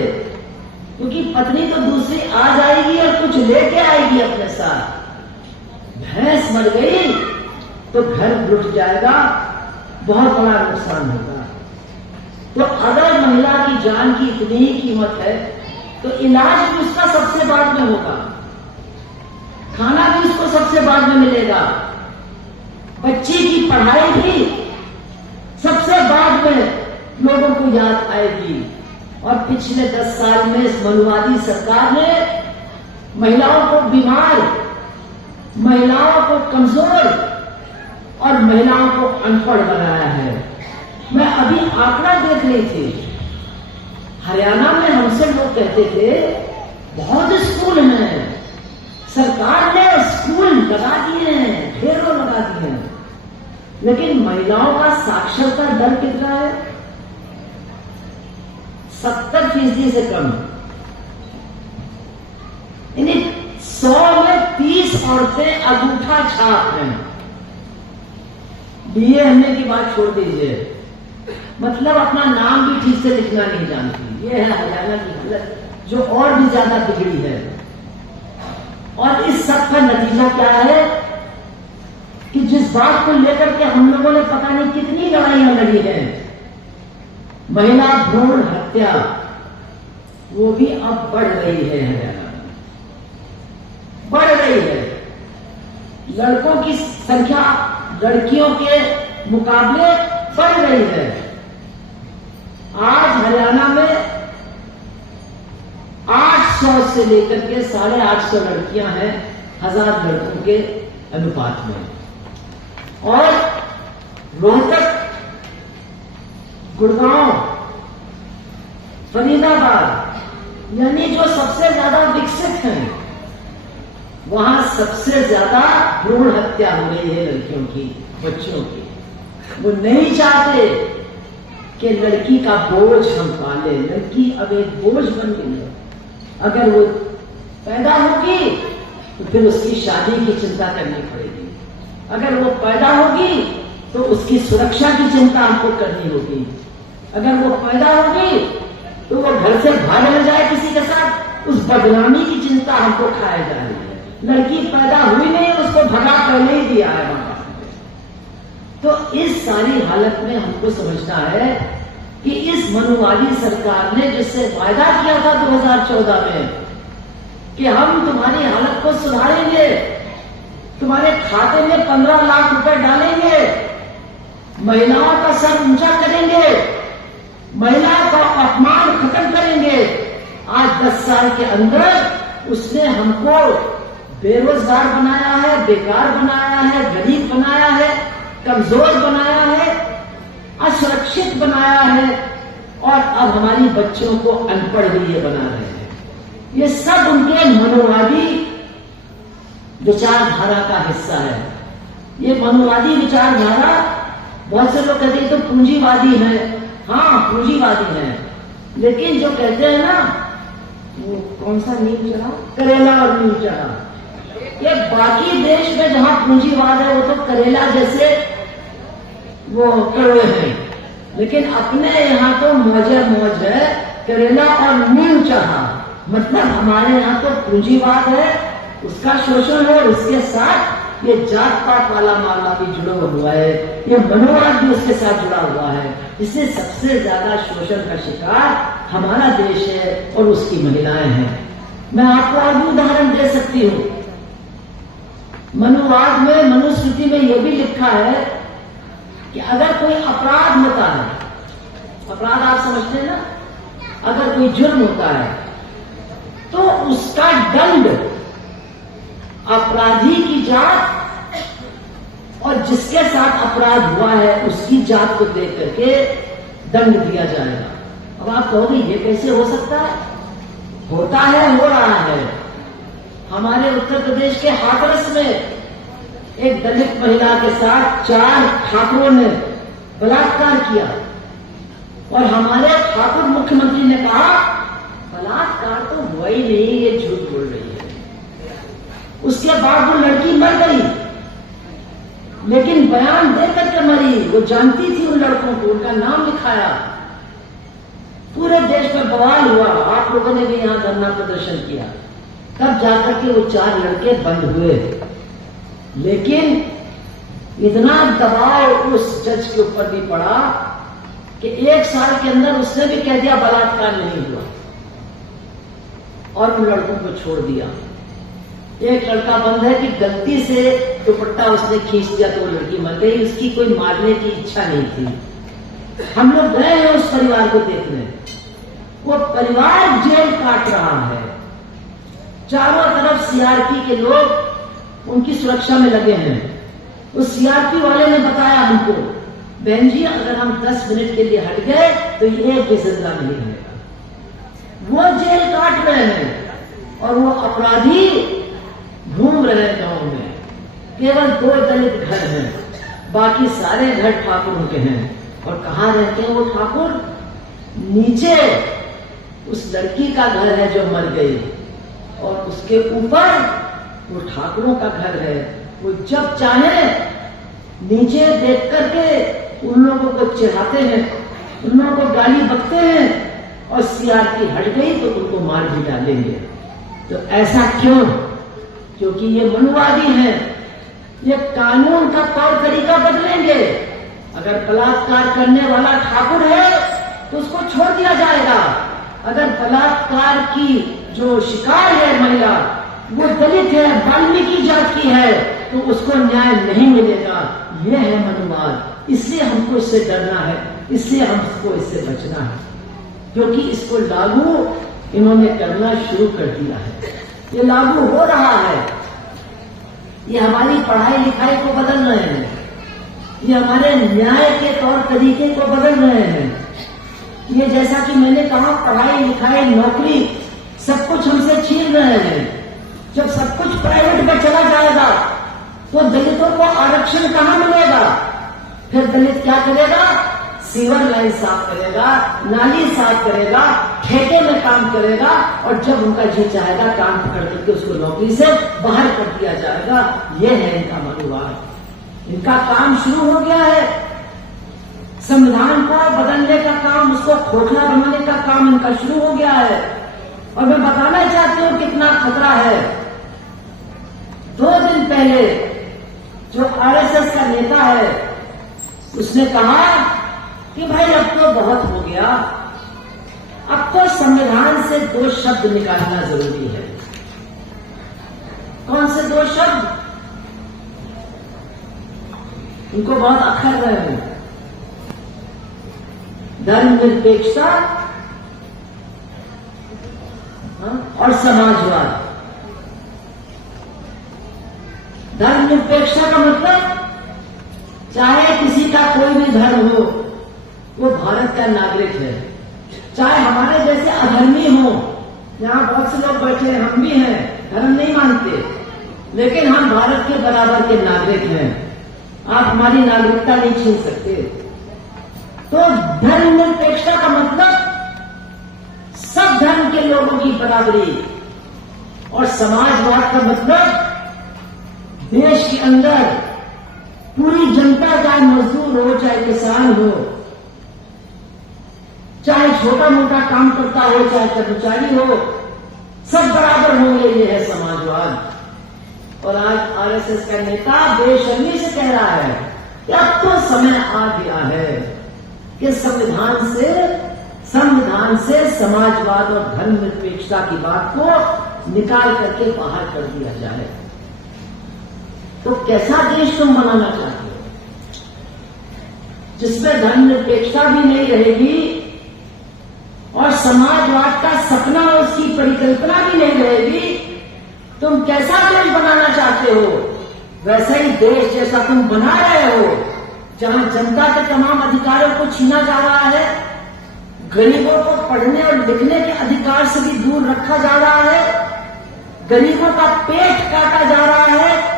क्योंकि पत्नी तो दूसरी आ जाएगी और कुछ लेके आएगी अपने साथ। भैंस मर गई तो घर लुट जाएगा, बहुत बड़ा नुकसान होगा। तो अगर महिला की जान की इतनी ही कीमत है तो इलाज भी उसका सबसे बाद में होगा, खाना भी उसको सबसे बाद में मिलेगा, बच्ची की पढ़ाई भी सबसे बाद में लोगों को याद आएगी। और पिछले 10 साल में इस मनुवादी सरकार ने महिलाओं को बीमार, महिलाओं को कमजोर और महिलाओं को अनपढ़ बनाया है। मैं अभी आंकड़ा देख रही थी, हरियाणा में हमसे लोग कहते थे बहुत स्कूल हैं, सरकार ने स्कूल लगा दिए हैं, ढेरों लगा दिए हैं, लेकिन महिलाओं का साक्षरता दर कितना है? 70% से कम। यानी 100 में 30 औरतें अंगूठा छाप हैं। बीए एमए की बात छोड़ दीजिए, मतलब अपना नाम भी ठीक से लिखना नहीं जानती। ये है हरियाणा की हालत, जो और भी ज्यादा बिगड़ी है। और इस सब का नतीजा क्या है कि जिस बात को लेकर के हम लोगों ने पता नहीं कितनी लड़ाइयां लड़ी हैं, महिला भ्रूण हत्या, वो भी अब बढ़ रही है हरियाणा में, बढ़ रही है। लड़कों की संख्या लड़कियों के मुकाबले बढ़ रही है। आज हरियाणा में 800 से लेकर के 850 लड़कियां हैं 1000 लड़कों के अनुपात में। और रोहतक, गुड़गांव, फरीदाबाद यानी जो सबसे ज्यादा विकसित हैं, वहां सबसे ज्यादा भ्रूण हत्या हो रही है लड़कियों की, बच्चियों की। वो नहीं चाहते कि लड़की का बोझ हम पाले। लड़की अब एक बोझ बन गई है। अगर वो पैदा होगी तो फिर उसकी शादी की चिंता करनी पड़ेगी। अगर वो पैदा होगी तो उसकी सुरक्षा की चिंता हमको करनी होगी। अगर वो पैदा होगी तो वो घर से भाग न जाए किसी के साथ, उस बदनामी की चिंता हमको खाए जा रही है। लड़की पैदा हुई नहीं, उसको भगा पहले ही दिया है वहां। तो इस सारी हालत में हमको समझना है कि इस मनुवादी सरकार ने जिससे वायदा किया था 2014 में कि हम तुम्हारी हालत को सुधारेंगे, तुम्हारे खाते में 15 लाख रुपए डालेंगे, महिलाओं का सर ऊंचा करेंगे, महिलाओं का अपमान खत्म करेंगे, आज 10 साल के अंदर उसने हमको बेरोजगार बनाया है, बेकार बनाया है, गरीब बनाया है, कमजोर बनाया है, असुरक्षित बनाया है, और अब हमारी बच्चों को अनपढ़ भी ये बना रहे हैं। ये सब उनके मनोवादी विचारधारा का हिस्सा है। ये मनोवादी विचारधारा, बहुत से लोग कहते हैं तो पूंजीवादी है। हाँ, पूंजीवादी है, लेकिन जो कहते हैं ना, वो कौन सा नींव चढ़ा, करेला और नींव चढ़ा, ये बाकी देश में जहां पूंजीवाद है वो तो करेला जैसे वो कड़वे हैं, लेकिन अपने यहाँ तो मौजे मौज है, करेला और नींव चढ़ा। मतलब हमारे यहाँ तो पूंजीवाद है, उसका शोषण है, और उसके साथ ये जात पात वाला मामला भी जुड़ा हुआ है, ये मनोवाद भी उसके साथ जुड़ा हुआ है। इससे सबसे ज्यादा शोषण का शिकार हमारा देश है और उसकी महिलाएं हैं। मैं आपको और भी उदाहरण दे सकती हूँ। मनुवाद में, मनुस्मृति में यह भी लिखा है कि अगर कोई अपराध होता है, अपराध आप समझते हैं ना, अगर कोई जुर्म होता है तो उसका दंड अपराधी की जात और जिसके साथ अपराध हुआ है उसकी जात को देख करके दंड दिया जाएगा। अब आप कहोगे ये कैसे हो सकता है? होता है, हो रहा है। हमारे उत्तर प्रदेश के हाथरस में एक दलित महिला के साथ 4 ठाकुरों ने बलात्कार किया, और हमारे ठाकुर मुख्यमंत्री ने कहा बलात्कार तो हुआ ही नहीं, ये झूठ बोल रही है। उसके बाद वो लड़की मर गई, लेकिन बयान दे करके मरी। वो जानती थी उन लड़कों को, उनका नाम लिखाया। पूरे देश में बवाल हुआ, आप लोगों ने भी यहां धरना प्रदर्शन किया, तब जाकर के वो 4 लड़के बंद हुए। लेकिन इतना दबाव उस जज के ऊपर भी पड़ा कि 1 साल के अंदर उसने भी कह दिया बलात्कार नहीं हुआ, और उन लड़कों को छोड़ दिया। एक लड़का बंद है कि गलती से दुपट्टा उसने खींच दिया तो वो लड़की मर गई, उसकी कोई मारने की इच्छा नहीं थी। हम लोग गए हैं उस परिवार को देखने, वो परिवार जेल काट रहा है। चारों तरफ सीआरपी के लोग उनकी सुरक्षा में लगे हैं। उस सीआरपी वाले ने बताया हमको, बहन जी अगर हम 10 मिनट के लिए हट गए तो ये भी जिंदा नहीं रहेगा। वो जेल काट रहे हैं और वो अपराधी घूम रहे हैं गांव में। केवल 2 दलित घर हैं, बाकी सारे घर ठाकुरों के हैं। और कहाँ रहते हैं वो ठाकुर? नीचे उस लड़की का घर है जो मर गई, और उसके ऊपर वो ठाकुरों का घर है। वो जब चाहे नीचे देख करके उन लोगों को चिढ़ाते हैं, उन लोगों को गाली बकते हैं, और सीआरपी हट गई तो उनको मार भी डालेंगे। तो ऐसा क्यों? क्योंकि ये मनुवादी हैं। ये कानून का तौर तरीका बदलेंगे। अगर बलात्कार करने वाला ठाकुर है तो उसको छोड़ दिया जाएगा। अगर बलात्कार की जो शिकार है महिला, वो दलित है, वाल्मीकि जात की है, तो उसको न्याय नहीं मिलेगा। यह है मनुवाद। इसलिए हमको इससे डरना है, इसलिए हमको इससे बचना है, क्योंकि इसको लागू इन्होंने करना शुरू कर दिया है। ये लागू हो रहा है। ये हमारी पढ़ाई लिखाई को बदल रहे हैं, ये हमारे न्याय के तौर तरीके को बदल रहे हैं। ये जैसा कि मैंने कहा, पढ़ाई लिखाई नौकरी सब कुछ हमसे छीन रहे हैं। जब सब कुछ प्राइवेट में चला जाएगा तो दलितों को आरक्षण कहां मिलेगा? फिर दलित क्या करेगा? सीवर लाइन साफ करेगा, नाली साफ करेगा, ठेके में काम करेगा, और जब उनका जी चाहेगा काम पकड़ करके उसको नौकरी से बाहर कर दिया जाएगा। यह है इनका मनुवाद। इनका काम शुरू हो गया है। संविधान को बदलने का काम, उसको खोखला बनाने का काम इनका शुरू हो गया है। और मैं बताना चाहती हूं कितना खतरा है। 2 दिन पहले जो आरएसएस का नेता है, उसने कहा कि भाई अब तो बहुत हो गया, अब तो संविधान से 2 शब्द निकालना जरूरी है। कौन से 2 शब्द? उनको बहुत अखर रहे हैं। धर्मनिरपेक्षता और समाजवाद। धर्मनिरपेक्षता का मतलब, चाहे किसी का कोई भी धर्म हो, वो भारत का नागरिक है। चाहे हमारे जैसे अधर्मी हो, यहां बहुत से लोग बैठे हैं, हम भी हैं, धर्म नहीं मानते, लेकिन हम भारत के बराबर के नागरिक हैं। आप हमारी नागरिकता नहीं छीन सकते। तो धर्मनिरपेक्षता का मतलब सब धर्म के लोगों की बराबरी, और समाजवाद का मतलब देश के अंदर पूरी जनता, चाहे मजदूर हो, चाहे किसान हो, चाहे छोटा मोटा काम करता हो, चाहे कर्मचारी हो, सब बराबर होंगे। ये है समाजवाद। और आज आरएसएस का नेता बेशर्मी से कह रहा है कि अब तो समय आ गया है कि संविधान से समाजवाद और धर्मनिरपेक्षता की बात को निकाल करके बाहर कर दिया जाए। तो कैसा देश तुम बनाना चाहते हो, जिसमें धर्मनिरपेक्षता भी नहीं रहेगी और समाजवाद का सपना, उसकी परिकल्पना भी नहीं रहेगी? तुम कैसा देश बनाना चाहते हो? वैसा ही देश जैसा तुम बना रहे हो, जहां जनता के तमाम अधिकारों को छीना जा रहा है, गरीबों को पढ़ने और लिखने के अधिकार से भी दूर रखा जा रहा है, गरीबों का पेट काटा जा रहा है,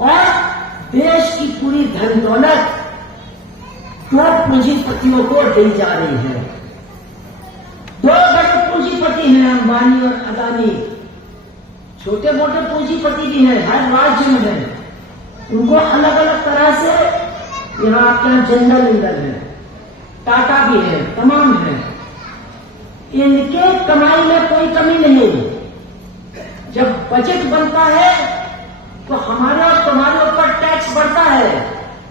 और देश की पूरी धन दौलत 2 पूंजीपतियों को दी जा रही है। 2 बड़े पूंजीपति हैं, अंबानी और अदानी। छोटे मोटे पूंजीपति भी हैं, हर राज्य में हैं। उनको अलग अलग तरह से यहां आपके यहां जनरल इंडल है, टाटा भी है, तमाम है। इनके कमाई में कोई कमी नहीं। जब बजट बनता है तो हमारे और तुम्हारे ऊपर टैक्स बढ़ता है।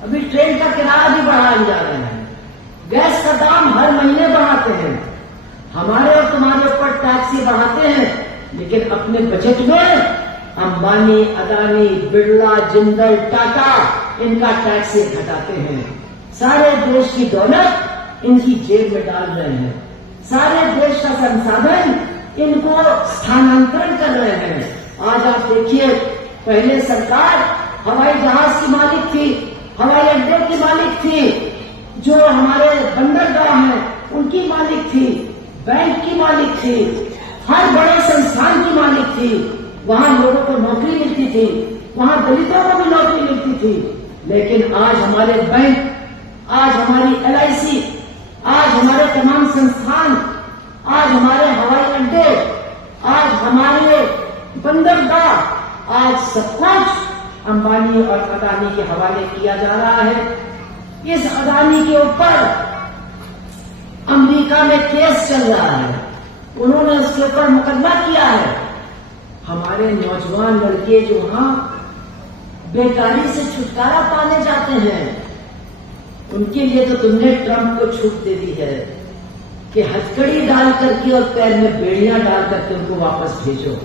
अभी ट्रेन का किराया भी बढ़ाया जा रहा है, गैस का दाम हर महीने बढ़ाते हैं। हमारे और तुम्हारे ऊपर टैक्स ही बढ़ाते हैं, लेकिन अपने बजट में अंबानी, अदानी, बिरला, जिंदल, टाटा, इनका टैक्स घटाते हैं। सारे देश की दौलत इनकी जेब में डाल रहे हैं। सारे देश का संसाधन इनको स्थानांतरण कर रहे हैं। आज आप देखिए, पहले सरकार हवाई जहाज की मालिक थी, हवाई अड्डे की मालिक थी, जो हमारे बंदरगाह हैं उनकी मालिक थी, बैंक की मालिक थी, हर बड़े संस्थान की मालिक थी। वहां लोगों को नौकरी मिलती थी, वहां दलितों को भी नौकरी मिलती थी। लेकिन आज हमारे बैंक, आज हमारी LIC, आज हमारे तमाम संस्थान, आज हमारे हवाई अड्डे, आज हमारे बंदरगाह, आज सब कुछ अंबानी और अदानी के हवाले किया जा रहा है। इस अदानी के ऊपर अमेरिका में केस चल रहा है, उन्होंने उसके ऊपर मुकदमा किया है। हमारे नौजवान लड़के जो वहां बेकारी से छुटकारा पाने जाते हैं, उनके लिए तो तुमने ट्रंप को छूट दे दी है कि हथकड़ी डाल करके और पैर में बेड़ियां डाल करके उनको वापस भेजो।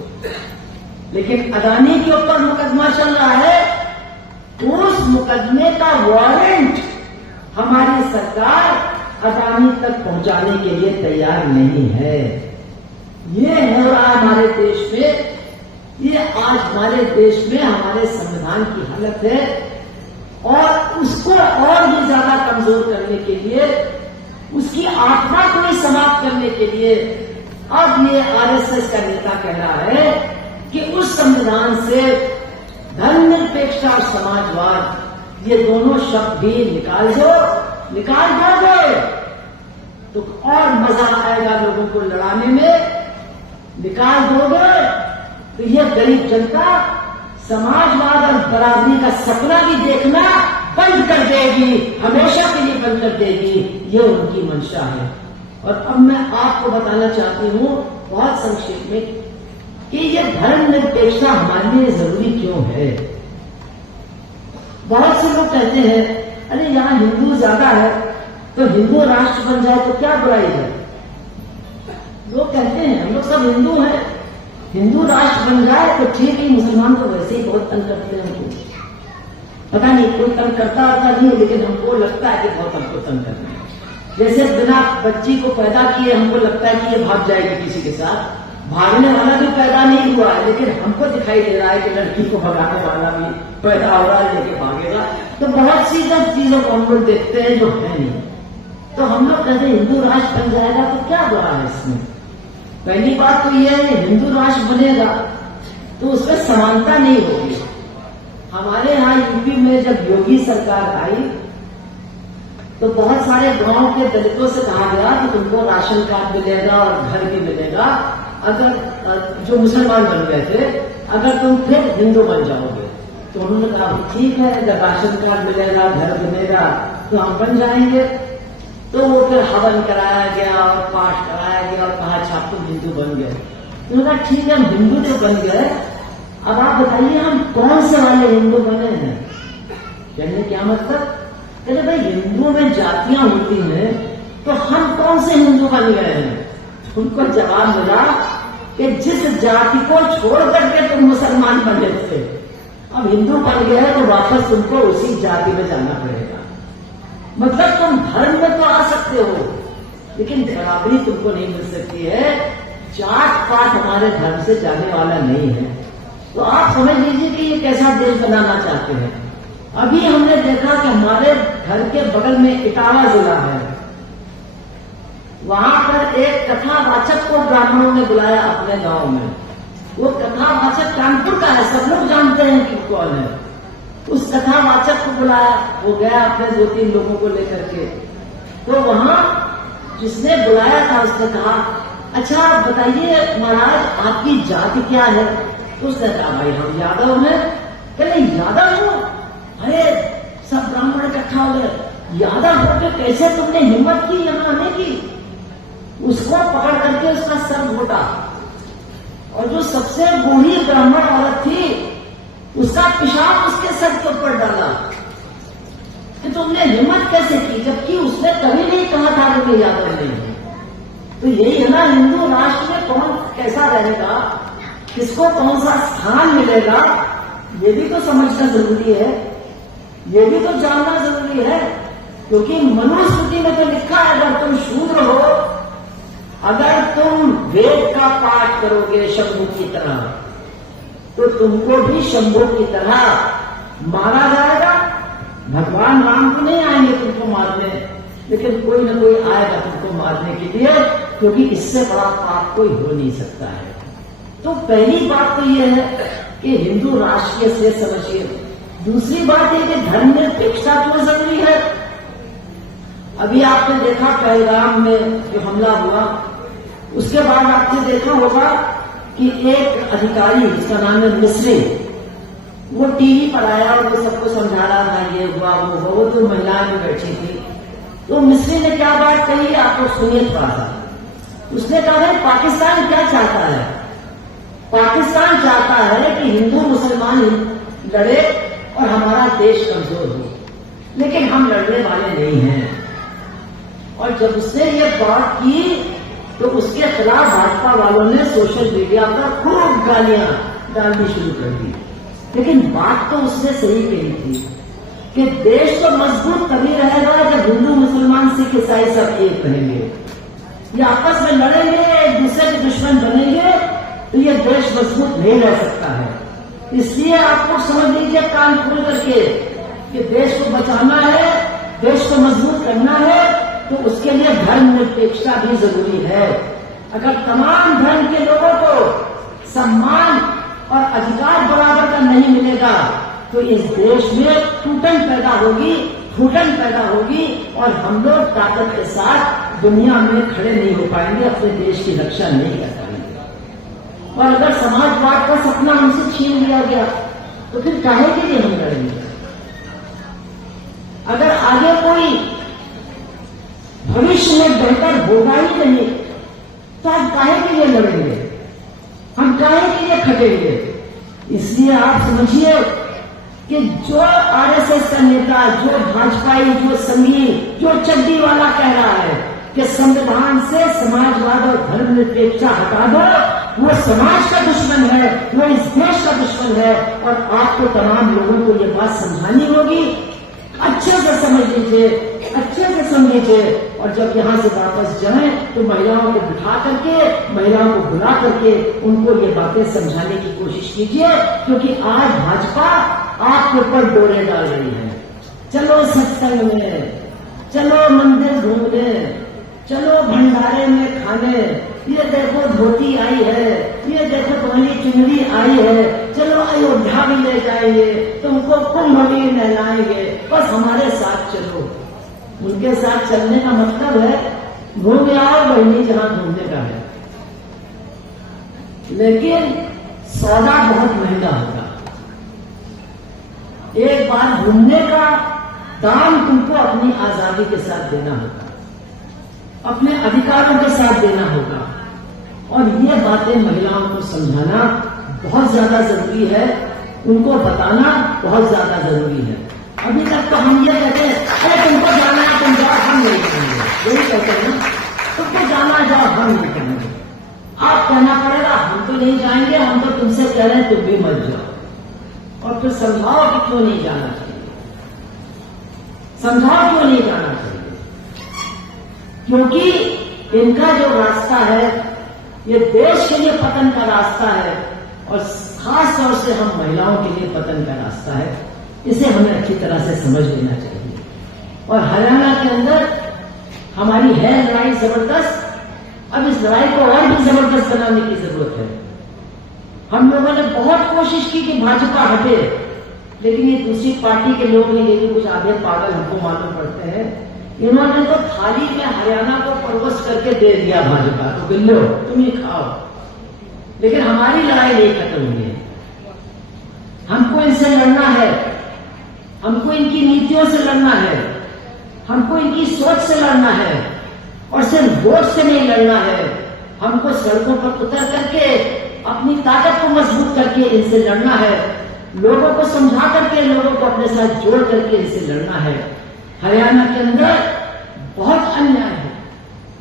लेकिन अदानी के ऊपर मुकदमा चल रहा है, उस मुकदमे का वारंट हमारी सरकार अदानी तक पहुंचाने के लिए तैयार नहीं है। ये हो रहा है हमारे देश में। ये आज हमारे देश में हमारे संविधान की हालत है, और उसको और भी ज्यादा कमजोर करने के लिए, उसकी आत्मा को ही समाप्त करने के लिए अब ये RSS का नेता कह रहा है कि उस संविधान से धर्मनिरपेक्षता और समाजवाद, ये दोनों शब्द भी निकाल दोगे तो और मजा आएगा लोगों को लड़ाने में। निकाल दोगे तो ये गरीब जनता समाजवाद और बराबरी का सपना भी देखना बंद कर देगी, हमेशा के लिए बंद कर देगी। ये उनकी मंशा है। और अब मैं आपको बताना चाहती हूं बहुत संक्षेप में कि ये धर्मनिरपेक्षता हमारे लिए जरूरी क्यों है। बहुत से लोग कहते हैं, अरे यहां हिंदू ज्यादा है तो हिंदू राष्ट्र बन जाए तो क्या बुराई है। लोग कहते हैं हम लोग सब हिंदू हैं, हिंदू राष्ट्र बन जाए तो ठीक है। मुसलमान तो वैसे ही बहुत तंग करते हैं हमको, पता नहीं कोई तंग करता होता नहीं, लेकिन हमको लगता है कि बहुत हमको तंग करना है। जैसे बिना बच्ची को पैदा किए हमको लगता है कि ये भाग जाएगी किसी के साथ, भागने वाला भी पैदा नहीं हुआ है, लेकिन हमको दिखाई दे रहा है कि लड़की को भगाने वाला भी पैदा हो रहा है, लेके भागेगा। तो बहुत सी चीजों को हम लोग देखते हैं जो है नहीं। तो हम लोग कहते हैं हिंदू राष्ट्र बन जाएगा तो क्या बुरा है इसमें। पहली बात तो यह है हिंदू राष्ट्र बनेगा तो उसमें समानता नहीं होगी। हमारे यहाँ यूपी में जब योगी सरकार आई तो बहुत सारे गांव के दलितों से कहा गया कि तुमको राशन कार्ड मिलेगा और घर भी मिलेगा अगर जो मुसलमान बन गए थे, अगर तुम फिर हिंदू बन जाओगे। तो उन्होंने कहा ठीक है, जब राशन कार्ड मिलेगा घर बनेगा तो हम बन जाएंगे। तो वो फिर हवन कराया गया और पाठ कराया गया और कहा अच्छा तुम हिंदू बन गए। उन्होंने कहा ठीक है हम हिंदू जो बन गए, अब आप बताइए हम कौन से वाले हिंदू बने हैं। कहने क्या मतलब, कहते भाई हिंदू में जातियां होती हैं तो हम कौन से हिंदू बन गए हैं। उनको जवाब मिला कि जिस जाति को छोड़ करके तुम मुसलमान बने थे, अब हिंदू बन गए तो वापस तुमको उसी जाति में जाना पड़ेगा। मतलब तुम धर्म में तो आ सकते हो लेकिन बराबरी तुमको नहीं मिल सकती है। जात पात हमारे धर्म से जाने वाला नहीं है। तो आप समझ लीजिए कि ये कैसा देश बनाना चाहते हैं। अभी हमने देखा कि हमारे घर के बगल में इटावा जिला है, वहां पर एक कथावाचक को ब्राह्मणों ने बुलाया अपने गांव में। वो कथावाचक कानपुर का है, सब लोग जानते हैं कि कौन है। उस कथावाचक को बुलाया, वो गया अपने 2-3 लोगों को लेकर के। तो वहां जिसने बुलाया था उसने कहा अच्छा बताइए महाराज आपकी जाति क्या है। तो उसने कहा भाई हम यादव हैं। कहले यादव हो, अरे सब ब्राह्मण इकट्ठा हो गए, यादव होकर कैसे तुमने हिम्मत की यहां आने की। उसको पकड़ करके उसका सर घोटा और जो सबसे बूढ़ी ब्राह्मण औरत थी उसका पेशाब उसके सर के ऊपर डाला कि तुमने हिम्मत कैसे की, जबकि उसने कभी नहीं कहा था कि मैं यादव नहीं हूं। तो यही है ना, हिंदू राष्ट्र में कौन कैसा रहेगा, किसको कौन सा स्थान मिलेगा, ये भी तो समझना जरूरी है, ये भी तो जानना जरूरी है। क्योंकि मनुस्मृति में तो लिखा है अगर तुम शूद्र हो अगर तुम वेद का पाठ करोगे शंभू की तरह, तो तुमको भी शंभू की तरह मारा जाएगा। भगवान राम तो नहीं आएंगे तुमको मारने, लेकिन कोई ना कोई आएगा तुमको मारने के लिए, क्योंकि इससे बड़ा पाप कोई हो नहीं सकता है। तो पहली बात तो यह है कि हिंदू राष्ट्र से समझिए। दूसरी बात यह कि धर्मनिरपेक्षता क्यों जरूरी है। अभी आपने देखा पहलगाम में जो हमला हुआ, उसके बाद आपने देखा होगा कि एक अधिकारी जिसका नाम है मिस्री, वो टीवी पर आया और वो सबको समझा रहा था ये हुआ वो जो महिलाएं भी बैठी थी। तो मिस्री ने क्या बात कही आपको सुनिए थोड़ा सा। उसने कहा है पाकिस्तान क्या चाहता है। पाकिस्तान चाहता है कि हिंदू मुसलमान लड़े और हमारा देश कमजोर हो, लेकिन हम लड़ने वाले नहीं हैं। और जब उसने ये बात की तो उसके खिलाफ भाजपा वालों ने सोशल मीडिया पर खूब गालियां डालनी शुरू कर दी। लेकिन बात तो उसने सही कही थी कि देश तो मजबूत तभी रहेगा जब हिंदू मुसलमान सिख ईसाई सब एक रहेंगे। ये आपस में लड़ेंगे, एक दूसरे के दुश्मन बनेंगे, तो ये देश मजबूत नहीं रह सकता है। इसलिए आपको समझ लीजिए कान खोल करके कि देश को बचाना है, देश को मजबूत करना है, तो उसके लिए धर्मनिरपेक्षता भी जरूरी है। अगर तमाम धर्म के लोगों को सम्मान और अधिकार बराबर का नहीं मिलेगा, तो इस देश में टूटन पैदा होगी, फूटन पैदा होगी, और हम लोग ताकत के साथ दुनिया में खड़े नहीं हो पाएंगे, अपने देश की रक्षा नहीं कर पाएंगे। और अगर समाजवाद का सपना हमसे छीन लिया गया, तो फिर काहे के लिए हम लड़ेंगे। अगर आगे कोई भविष्य में बेहतर होगा ही नहीं, तो हम काहे के लिए लड़ेंगे, हम काहे के लिए खटेंगे। इसलिए आप समझिए कि जो आरएसएस का नेता, जो भाजपाई, जो संघी, जो चड्डी वाला कह रहा है कि संविधान से समाजवाद और धर्मनिरपेक्षता हटा दो, वो समाज का दुश्मन है, वो इस देश का दुश्मन है। और आपको तमाम लोगों को ये बात समझानी होगी। अच्छे से समझ लीजिए, अच्छे से समझिए, और जब यहां से वापस जाएं तो महिलाओं को बिठा करके, महिलाओं को बुला करके उनको ये बातें समझाने की कोशिश कीजिए, क्योंकि आज भाजपा आपके ऊपर डोरे डाल रही है। चलो सत्संग में, चलो मंदिर घूमने, चलो भंडारे में खाने, ये देखो धोती आई है, ये देखो तुम्हारी चुनरी आई है, चलो अयोध्या भी ले जाएंगे, तुमको कुंभ भी नहलाएंगे, बस हमारे साथ चलो। उनके साथ चलने का मतलब है घूम आओ बहनी जहां घूमने का है, लेकिन सौदा बहुत महंगा होगा। एक बार घूमने का दाम तुमको अपनी आजादी के साथ देना होगा, अपने अधिकारों के साथ देना होगा। और ये बातें महिलाओं को समझाना बहुत ज्यादा जरूरी है, उनको बताना बहुत ज्यादा जरूरी है। अभी तक तो हम ये कहते हैं अरे तुमको जाना है तुम जाओ, हम नहीं करेंगे, यही कहते हैं ना, तुमको जाना जाओ हम नहीं करेंगे। आप कहना पड़ेगा हम तो नहीं जाएंगे, हम तो तुमसे कह रहे हैं तुम भी मत जाओ। और फिर समझाओ कि क्यों नहीं जाना चाहिए, समझाओ क्यों नहीं जाना चाहिए। क्योंकि इनका जो रास्ता है ये देश के लिए पतन का रास्ता है, और खास तौर से हम महिलाओं के लिए पतन का रास्ता है। इसे हमें अच्छी तरह से समझ लेना चाहिए। और हरियाणा के अंदर हमारी है लड़ाई जबरदस्त, अब इस लड़ाई को और भी जबरदस्त बनाने की जरूरत है। हम लोगों ने बहुत कोशिश की कि भाजपा हटे, लेकिन ये दूसरी पार्टी के लोग हैं, ये भी कुछ आधे पागल हमको मालूम पड़ते हैं, इन्होंने तो थाली में हरियाणा को परवश करके दे दिया भाजपा को, बिल्लो तुम ही खाओ। लेकिन हमारी लड़ाई नहीं खत्म हुई है, हमको इनसे लड़ना है, हमको इनकी नीतियों से लड़ना है, हमको इनकी सोच से लड़ना है, और सिर्फ वोट से नहीं लड़ना है। हमको सड़कों पर उतर करके अपनी ताकत को मजबूत करके इनसे लड़ना है, लोगों को समझा करके, लोगों को अपने साथ जोड़ करके इनसे लड़ना है। हरियाणा के अंदर बहुत अन्याय है,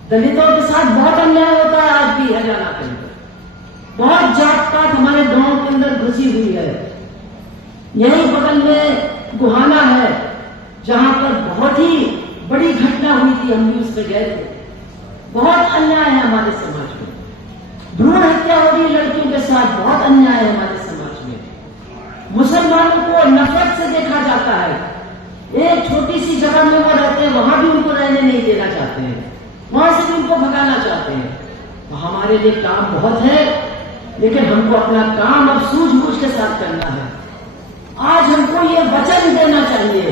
दलितों के साथ बहुत अन्याय होता है आज भी हरियाणा के अंदर। बहुत जात पात हमारे गांव के अंदर घुसी हुई है। यही बगल में गुहाना है, जहां पर बहुत ही बड़ी घटना हुई थी, हम भी उस पर गए थे। बहुत अन्याय है हमारे समाज में। भ्रूण हत्या हो रही लड़कियों के साथ, बहुत अन्याय है हमारे समाज में। मुसलमानों को नफरत से देखा जाता है। एक छोटी सी जगह में वो रहते हैं, वहां भी उनको रहने नहीं देना चाहते हैं, वहां से भी उनको भगाना चाहते हैं। तो हमारे लिए काम बहुत है, लेकिन हमको अपना काम अब सूझबूझ के साथ करना है। आज हमको ये वचन देना चाहिए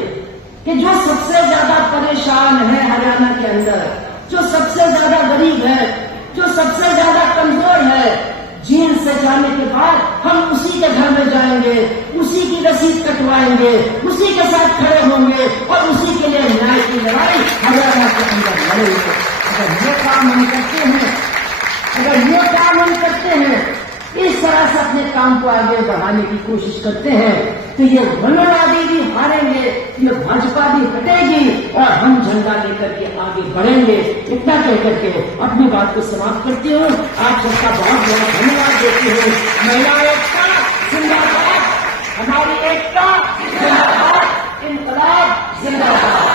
कि जो सबसे ज्यादा परेशान है हरियाणा के अंदर, जो सबसे ज्यादा गरीब है, जो सबसे ज्यादा कमजोर है, जेल से जाने के बाद हम उसी के घर में जाएंगे, उसी की रसीद कटवाएंगे, उसी के साथ खड़े होंगे और उसी के लिए न्याय की लड़ाई हरियाणा के अंदर लड़ेंगे। अगर ये काम हम करते हैं, अगर ये काम हम करते हैं, इस तरह से अपने काम को आगे बढ़ाने की कोशिश करते हैं, तो ये मनोवादी भी हारेंगे, ये भाजपा भी हटेगी और हम झंडा लेकर के आगे बढ़ेंगे। इतना कह करके अपनी बात को समाप्त करती हूँ। आप सबका बहुत बहुत धन्यवाद देती हूँ। महिला एकता जिंदाबाद, हमारी एकता जिंदाबाद, इंकलाब जिंदाबाद।